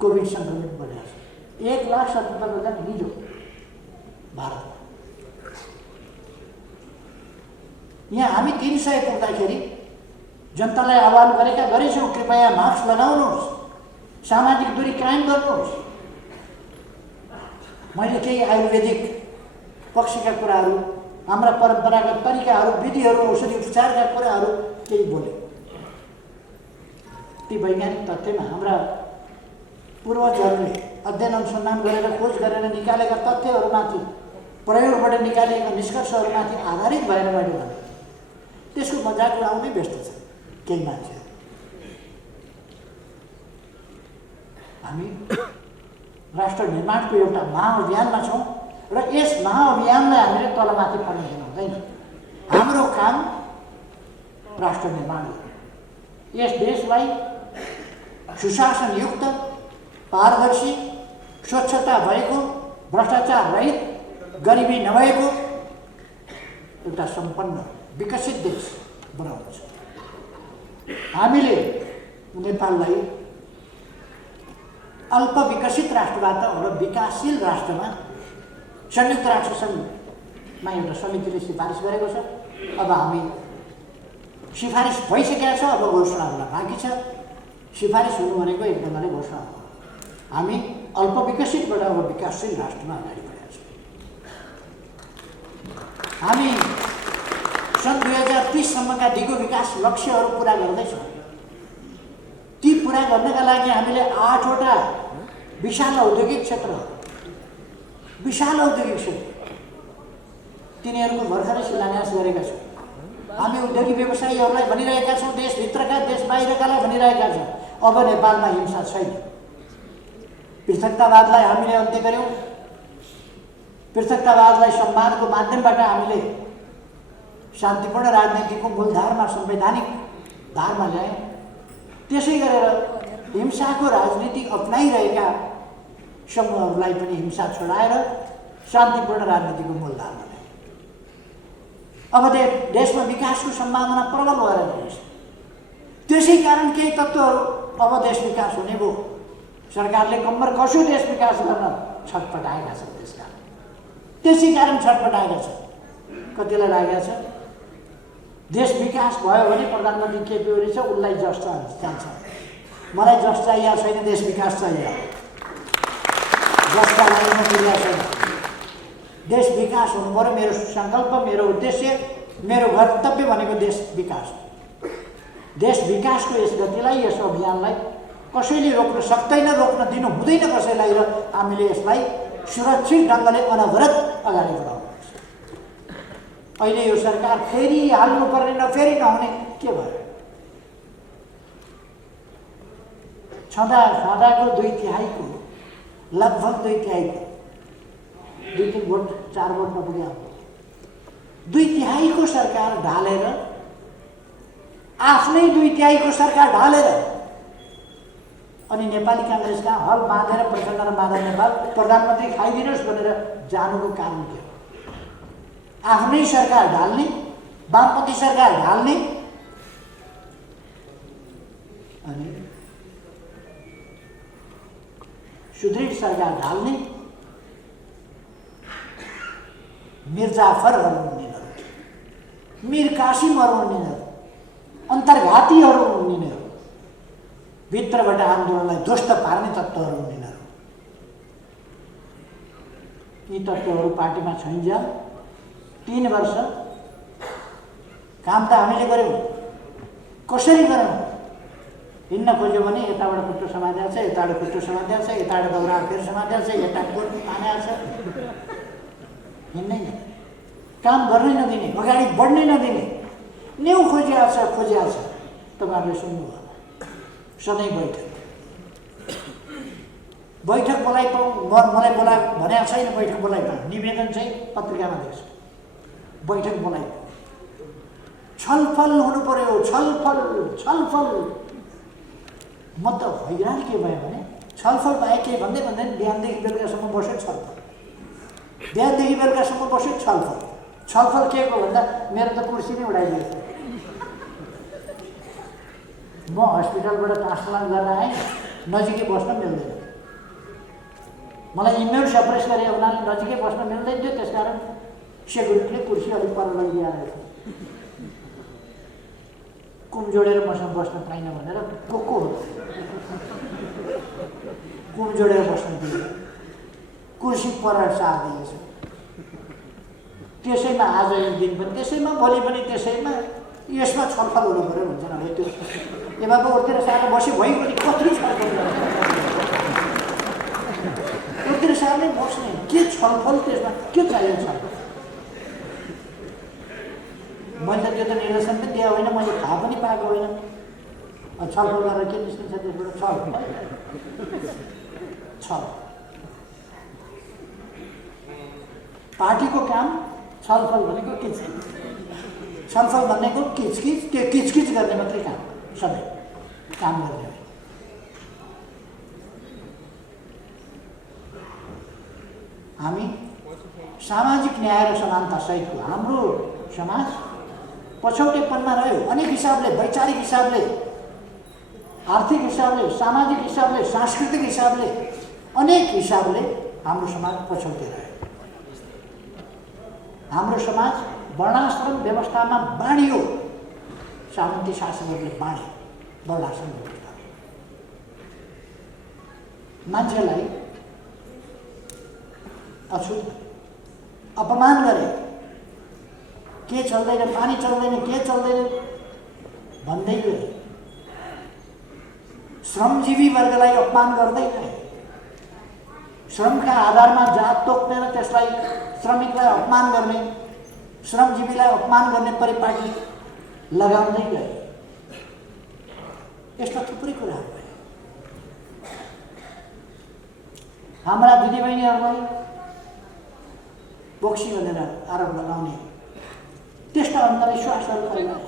कोभिड सङ्क्रमित बढेको छ। 1,77,000 हिजो भारतमा। यहाँ हामी 300 पुग्दाखेरि जनतालाई आह्वान गरेछौँ, कृपया मास्क लगाउनुहोस्, सामाजिक दूरी कायम गर्नुहोस्। मैले केही आयुर्वेदिक पक्षका कुराहरू, हाम्रा परम्परागत तरिकाहरू, विधिहरू, औषधि उपचारका कुराहरू केही बोले। ती वैज्ञानिक तथ्यमा हाम्रा पूर्वजहरूले अध्ययन अनुसन्धान गरेर खोज गरेर निकालेका तथ्यहरूमाथि, प्रयोगबाट निकालेका निष्कर्षहरूमाथि आधारित भएर मैले भने त्यसको मजाक उडाउनै व्यस्त छ केही मान्छेहरू। हामी राष्ट्र निर्माणको एउटा महाअभियानमा छौँ र यस महाअभियानलाई हामीले तलमाथि पर्न दिनु हुँदैन। हाम्रो काम राष्ट्र निर्माण हो। यस देशलाई सुशासनयुक्त, पारदर्शी, स्वच्छता भएको, भ्रष्टाचार रहित, गरिबी नभएको एउटा सम्पन्न विकसित देश बनाउनु छ। हामीले नेपाललाई अल्प विकसित राष्ट्रबाट अब विकासशील राष्ट्रमा संयुक्त राष्ट्र सङ्घमा एउटा समितिले सिफारिस गरेको छ। अब हामी सिफारिस भइसकेका छ, अब घोषणा हुन बाँकी छ। सिफारिस हुनु भनेको एक ढङ्गले घोषणा हो। हामी अल्प विकसितबाट अब विकासशील राष्ट्रमा अगाडि बढेका छौँ। हामी सन् 2030 सम्मका दिगो विकास लक्ष्यहरू पुरा गर्दैछौँ। ती पुरा गर्नका लागि हामीले 8वटा विशाल औद्योगिक क्षेत्र तिनीहरूको भर्खरै शिलान्यास गरेका छौँ। हामी उद्योगिक व्यवसायीहरूलाई भनिरहेका छौँ, देशभित्रका देश बाहिरकालाई भनिरहेका छौँ, अब नेपालमा हिंसा छैन। पृथकतावादलाई हामीले अन्त्य गर्यौँ। पृथकतावादलाई सम्मानको माध्यमबाट हामीले शान्तिपूर्ण राजनीतिको मूलधारमा, संवैधानिक धारमा ल्यायौँ। त्यसै गरेर हिंसाको राजनीति अपनाइरहेका समूहहरूलाई पनि हिंसा छोडाएर शान्तिपूर्ण राजनीतिको मूलधारमा ल्यायौँ। अब देशमा विकासको सम्भावना प्रबल भएर गएको छ। त्यसै कारण केही तत्त्वहरू अब देश विकास हुने भयो। सरकारले कम्मर कसो देश विकास गर्न छटपटाएका छन्। त्यसै कारण छटपटाएका छन्। कतिलाई लागेको छ देश विकास भयो भने प्रधानमन्त्री केपी ओली छ, उसलाई जस जान्छ। मलाई जस चाहिएको छैन, देश विकास चाहियो। जसका लागि म मिलेको छैन। देश विकास हुनु पर्यो। मेरो सङ्कल्प, मेरो उद्देश्य, मेरो कर्तव्य भनेको देश विकास हो। देश विकासको यस गतिलाई, यस अभियानलाई कसैले रोक्न सक्दैन, रोक्न दिनु हुँदैन कसैलाई, र हामीले यसलाई सुरक्षित ढङ्गले अनवरत अगाडि बढाउनुपर्छ। अहिले यो सरकार फेरि हाल्नुपर्ने न फेरि नहुने के भयो? छँदाको 2/3 लगभग 2/3 2-3 भोट 4 भोट नपुग्यो। 2/3 सरकार ढालेर, आफ्नै 2/3 सरकार ढालेर अनि नेपाली काङ्ग्रेसका हल बाँधेर प्रचण्ड र माधव नेपाल प्रधानमन्त्री खाइदिनुहोस् भनेर जानुको कारण के हो? आफ्नै सरकार ढाल्ने, वामपन्थी सरकार ढाल्ने अनि सुदृढ सरकार ढाल्ने, मिर जाफरहरू हुनेहरू, मिर कासिमहरू हुनेहरू, अन्तर्घातीहरू हुनेहरू, भित्रबाट आन्दोलनलाई ध्वस्त पार्ने तत्त्वहरू हुनेहरू। यी तत्त्वहरू पार्टीमा छैनन्। 3 वर्ष काम त हामीले गऱ्यौँ। कसरी गऱ्यौँ? हिँड्न खोज्यो भने यताबाट खुट्टो समातेको छ, यताबाट खुट्टो समातेको छ, यताबाट दौरा फेरि समातेको छ, यता कोट तानेको छ। हिँड्नै न, काम गर्नै नदिने, अगाडि बढ्नै नदिने, न्यु खोजिएको छ। तपाईँहरूले सुन्नुभयो, सधैँ बैठक मलाई बोलायो भनेको छैन। बैठक बोलाइ निवेदन चाहिँ पत्रिकामा देख्छु। बैठक बोलाइ छलफल हुनु पर्यो, छलफल। म त हैरान के भयो भने छलफल बाहेक केही भन्दै भन्दैन। बिहानदेखि बेलुकासम्म बस्यो छलफल, बिहानदेखि बेलुकासम्म बस्यो छलफल। छलफल के को भन्दा मेरो त कुर्सी नै उडाइदिएको छ। म हस्पिटलबाट ट्रान्सप्लान्ट गर्न आएँ, नजिकै बस्न मिल्दैन। मलाई इम्युन सप्रेस गरेको हुनाले नजिकै बस्न मिल्दैन थियो। त्यसकारण सेक्युरिटीले कुर्सी अलिक पर लैदिएर कुम जोडेर मसँग बस्न पाइनँ भनेर को हो कुम जोडेर बस्न दियो, कुर्सी पर सारिदिएछ। त्यसैमा आज एक दिन पनि त्यसैमा, भोलि पनि त्यसैमा, यसमा छलफल हुनु पऱ्यो भन्छन्। अब त्यो एमाको उर्तिर सार्न बस्यो भइगयो नि, कति छलफल उर्तिर सार्नै बस्ने के छलफल, त्यसमा के चाहिन्छ छलफल? मैले त्यो त निर्देशन पनि दिएको होइन, मैले थाहा पनि पाएको होइन। छलफल गरेर के निस्किन्छ त्यसबाट? छल पार्टीको काम छलफल भनेको किचकिच, छलफल भनेको किचकिच, त्यो किचकिच गर्ने मात्रै काम, सधैँ काम गर्ने। हामी सामाजिक न्याय र समानता सहितको हाम्रो समाज पछौटेपनमा रह्यो। अनेक हिसाबले, वैचारिक हिसाबले, आर्थिक हिसाबले, सामाजिक हिसाबले, सांस्कृतिक हिसाबले, अनेक हिसाबले हाम्रो समाज पछौटे रह्यो। हाम्रो समाज वर्णाश्रम व्यवस्थामा बाँडियो। सामन्ती शासकहरूले बाँडे वर्णाश्रम व्यवस्था। मान्छेलाई अछुत अपमान गरे। के चल्दैन, पानी चल्दैन, के चल्दैन भन्दै गए। श्रमजीवी वर्गलाई अपमान गर्दै गए। श्रमका आधारमा जात तोक्ने र त्यसलाई श्रमिकलाई अपमान गर्ने, श्रमजीवीलाई अपमान गर्ने परिपाटी लगाउँदै गए। यस्ता थुप्रै कुराहरू भए। हाम्रा दिदीबहिनीहरूलाई बोक्सी भनेर आरोप लगाउने, त्यस्ता अन्धविश्वासहरू फैलाए।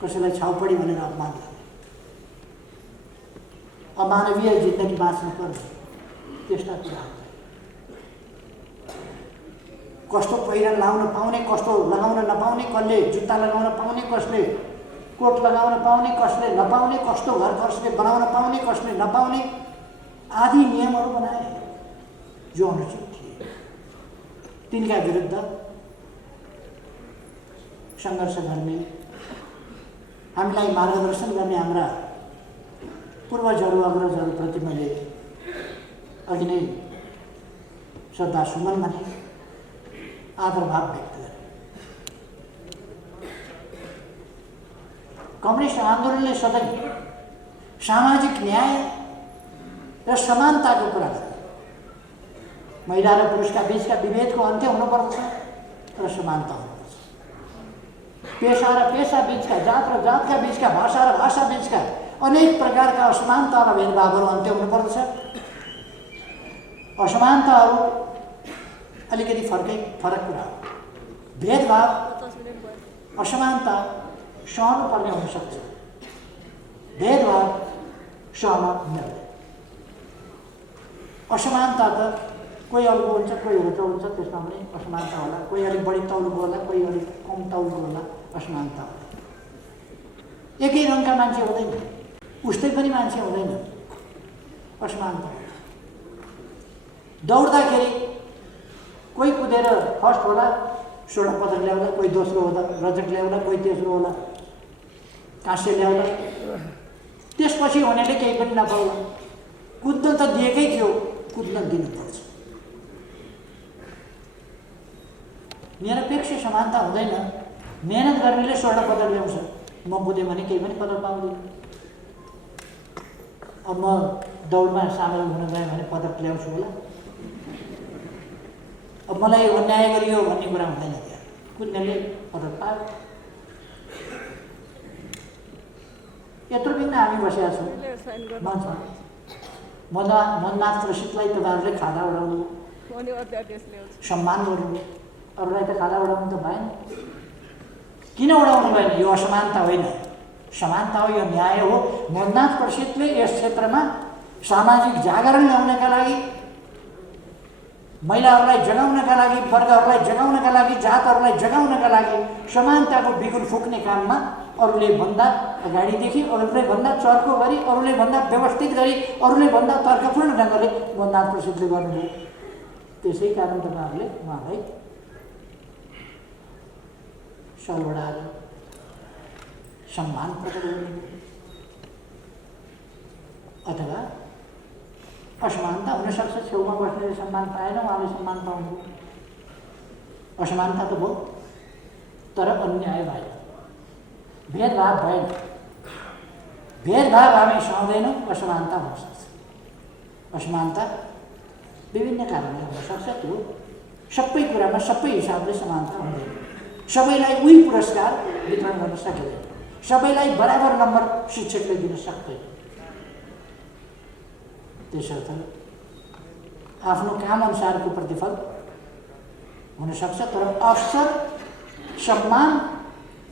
कसैलाई छाउपडी भनेर अपमान गर्ने, अमानवीय जिन्दगी बाँच्नु पर्ने, त्यस्ता कुराहरू। कस्तो पहिरन लाउन पाउने, कस्तो लगाउन नपाउने, कसले जुत्ता लगाउन पाउने, कसले कोट लगाउन पाउने, कसले नपाउने, कस्तो घर कसले बनाउन पाउने, कसले नपाउने आदि नियमहरू बनाए जो अनुचित थिए। तिनका विरुद्ध सङ्घर्ष गर्ने, हामीलाई मार्गदर्शन गर्ने हाम्रा पूर्वजहरू, अग्रजहरूप्रति मैले अघि नै श्रद्धासुमन भने आदरभाव व्यक्त गरेँ। कम्युनिस्ट आन्दोलनले सधैँ सामाजिक न्याय र समानताको कुरा गर्छ। महिला र पुरुषका बीचका विभेदको अन्त्य हुनुपर्छ र समानता हुनुपर्छ। पेसा र पेसा बीचका, जात र जातका बीचका, भाषा र भाषा बीचका अनेक प्रकारका असमानता र भेदभावहरू अन्त्य हुनुपर्छ। असमानताहरू अलिकति फरक कुरा हो। भेदभाव, असमानता सहनु पर्ने हुनसक्छ, भेदभाव सहन मिल्दैन। असमानता त कोही अल्गो हुन्छ, कोही होचो हुन्छ, त्यसमा पनि असमानता होला। कोही अलिक बढी तौलको होला, कोही अलिक कम तौलको होला, असमानता होला। एकै रङका मान्छे हुँदैन, उस्तै पनि मान्छे हुँदैन, असमानता होला। दौड्दाखेरि कोही कुदेर फर्स्ट होला, स्वर्ण पदक ल्याउला, कोही दोस्रो होला, रजत ल्याउला, कोही तेस्रो होला, काँस्य ल्याउला। त्यसपछि हुनेले केही पनि नपाउला। कुद्न त दिएकै थियो, कुद्न दिनुपर्छ। निरपेक्ष समानता हुँदैन। मेहनत गर्नेले स्वर्ण पदक ल्याउँछ, म कुदेँ भने केही पनि पदक पाउँदिनँ। अब म दौडमा सामेल हुन गएँ भने पदक ल्याउँछु होला। अब मलाई अन्याय गरियो भन्ने कुरा हुँदैन। त्यहाँ कुद्नेले पदक पायो। यत्रो दिन हामी बसेका छौँ मञ्चमा। मननाथ रसिदलाई तपाईँहरूले खादा उडाउनु, सम्मान गर्नु, अरूलाई त खादा उडाउनु त भएन। किन उडाउनु भएन? यो असमानता होइन, समानता हो, यो न्याय हो। मोहननाथ प्रसिद्धले यस क्षेत्रमा सामाजिक जागरण ल्याउनका लागि, महिलाहरूलाई जगाउनका लागि, वर्गहरूलाई जगाउनका लागि, जातहरूलाई जगाउनका लागि समानताको बिगुल फुक्ने काममा अरूले भन्दा अगाडिदेखि, अरूले भन्दा चर्को गरी, अरूले भन्दा व्यवस्थित गरी, अरूले भन्दा तर्कपूर्ण ढङ्गले मोहननाथ प्रसिद्धले गर्नुभयो। त्यसै कारण तपाईँहरूले उहाँलाई सर्वोडाले सम्मान प्रकट गर्नुभयो। अथवा असमानता हुनसक्छ, छेउमा बस्नेले सम्मान पाएन, उहाँले सम्मान पाउनुभयो। असमानता त भयो, तर अन्याय भएन, भेदभाव भएन। भेदभाव हामी सहँदैनौँ, असमानता हुनसक्छ। असमानता विभिन्न कारणले हुनसक्छ, त्यो सबै कुरामा सबै हिसाबले समानता हुँदैन। सबैलाई उही पुरस्कार वितरण गर्न सकिँदैन, सबैलाई बराबर नम्बर शिक्षकले दिन सक्दैन। त्यसर्थ आफ्नो काम अनुसारको प्रतिफल हुनसक्छ, तर अवसर सम्मान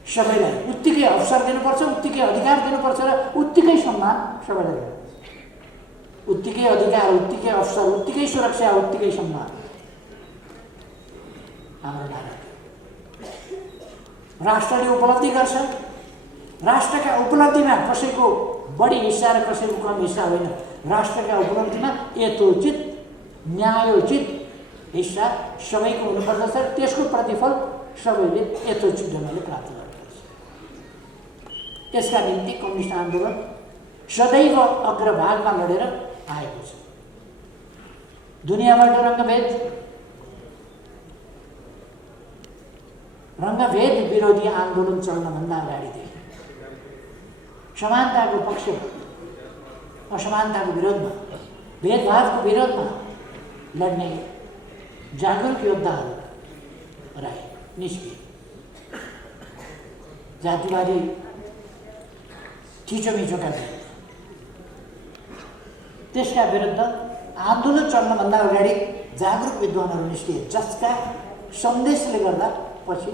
सबैलाई उत्तिकै अवसर दिनुपर्छ, उत्तिकै अधिकार दिनुपर्छ र उत्तिकै सम्मान सबैलाई दिनुपर्छ। उत्तिकै अधिकार, उत्तिकै अवसर, उत्तिकै सुरक्षा, उत्तिकै सम्मान हाम्रो नारा। राष्ट्रले उपलब्धि गर्छ, राष्ट्रका उपलब्धिमा कसैको बढी हिस्सा र कसैको कम हिस्सा होइन। राष्ट्रका उपलब्धिमा यथोचित न्यायोचित हिस्सा सबैको हुनुपर्दछ, त्यसको प्रतिफल सबैले यथोचित ढङ्गले प्राप्त गर्नुपर्छ। त्यसका निम्ति कम्युनिस्ट आन्दोलन सदैव अग्रभागमा लडेर आएको छ। दुनियाँबाट रङ्गभेद विरोधी आन्दोलन चल्नभन्दा अगाडिदेखि समानताको पक्षमा, असमानताको विरोधमा, भेदभावको विरोधमा लड्ने जागरुक योद्धाहरू निस्किए। जातिवादी थिचोमिचोका विरुद्ध, त्यसका विरुद्ध आन्दोलन चल्नभन्दा अगाडि जागरुक विद्वानहरू निस्किए, जसका सन्देशले गर्दा पछि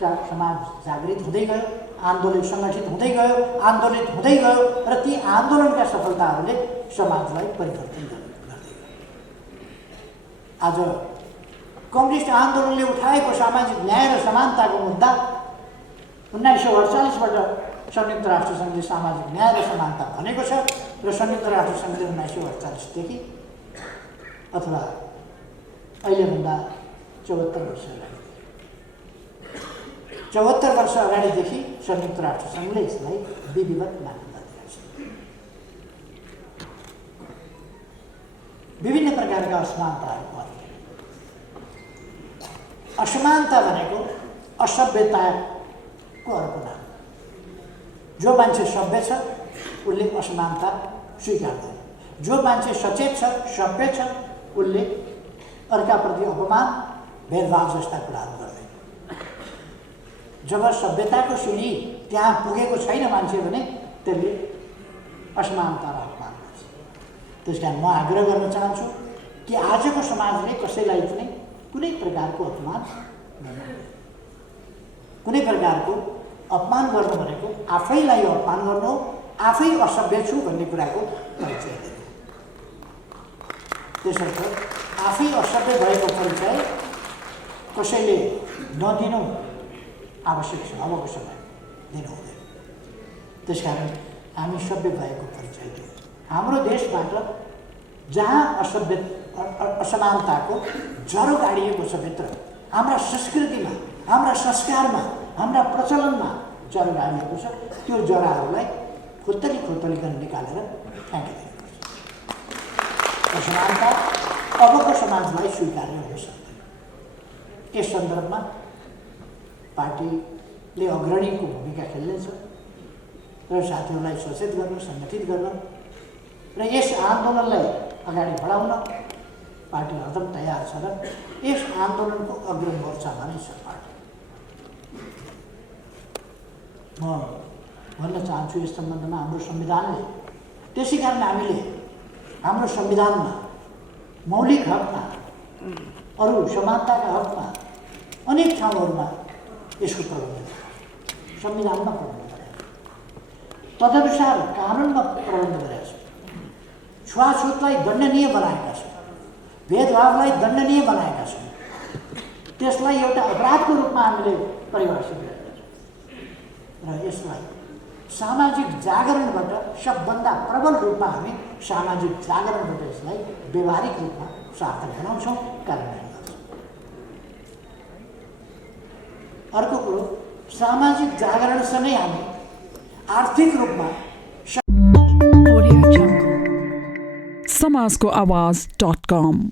समाज जागृत हुँदै गयो, आन्दोलन सङ्गठित हुँदै गयो, आन्दोलित हुँदै गयो र ती आन्दोलनका सफलताहरूले समाजलाई परिवर्तन गर्दै गयो। आज कम्युनिस्ट आन्दोलनले उठाएको सामाजिक न्याय र समानताको मुद्दा 1948बाट संयुक्त राष्ट्रसङ्घले सामाजिक न्याय र समानता भनेको छ र संयुक्त राष्ट्रसङ्घले 1948देखि अथवा अहिलेभन्दा 74 वर्ष अगाडि, 74 वर्ष अगाडिदेखि संयुक्त राष्ट्रसङ्घले यसलाई विधिवत मान्यता दिएको छ। विभिन्न प्रकारका असमानताहरूको अर्थ, असमानता भनेको असभ्यताको अर्को नाम। जो मान्छे सभ्य छ उसले असमानता स्वीकार्दैन, जो मान्छे सचेत छ, सभ्य छ, उसले अर्काप्रति अपमान, भेदभाव जस्ता कुराहरू गर्दैन। जब सभ्यताको सिँढी त्यहाँ पुगेको छैन मान्छे भने त्यसले असमानता र अपमान गर्छ। त्यस कारण म आग्रह गर्न चाहन्छु कि आजको समाजले कसैलाई पनि कुनै प्रकारको अपमान गर्नु, कुनै प्रकारको अपमान गर्नु भनेको आफैलाई अपमान गर्नु, आफै असभ्य छु भन्ने कुराको परिचय दिनु। त्यसर्थ आफै असभ्य भएको परिचय कसैले नदिनु आवश्यक छ, अबको समय दिनु हुँदैन। त्यसकारण हामी सभ्य भएको परिचय दियौँ। हाम्रो देशबाट जहाँ असमानताको जरो गाडिएको छ भित्र, हाम्रा संस्कृतिमा, हाम्रा संस्कारमा, हाम्रा प्रचलनमा जरो गाडिएको छ, त्यो जराहरूलाई खोतली खोतली निकालेर फ्याँकिदिनुपर्छ। असमानता अबको समाजलाई स्वीकार्य हुन सक्दैन। यस सन्दर्भमा पार्टीले अग्रणीको भूमिका खेल्नेछ र साथीहरूलाई सचेत गर्न, सङ्गठित गर्न र यस आन्दोलनलाई अगाडि बढाउन पार्टी हरदम तयार छ र यस आन्दोलनको अग्र मोर्चामा नै छ पार्टी। म भन्न चाहन्छु यस सम्बन्धमा हाम्रो संविधानले, त्यसै कारण हामीले हाम्रो संविधानमा मौलिक हकमा, अरू समानताका हकमा अनेक ठाउँहरूमा यसको प्रबन्धन संविधानमा प्रबन्धन गरेको। तदनुसार कानुनमा प्रबन्ध गरेका छौँ। छुवाछुतलाई दण्डनीय बनाएका छौँ, भेदभावलाई दण्डनीय बनाएका छौँ, त्यसलाई एउटा अपराधको रूपमा हामीले परिभाषित गरेका छौँ र यसलाई सामाजिक जागरणबाट सबभन्दा प्रबल रूपमा हामी सामाजिक जागरणबाट यसलाई व्यवहारिक रूपमा सार्थक बनाउँछौँ, कार्यान्वयन गर्छौँ। अर्को कुरो, सामाजिक जागरणसँगै हामी आर्थिक रूपमा समाजको आवाज.com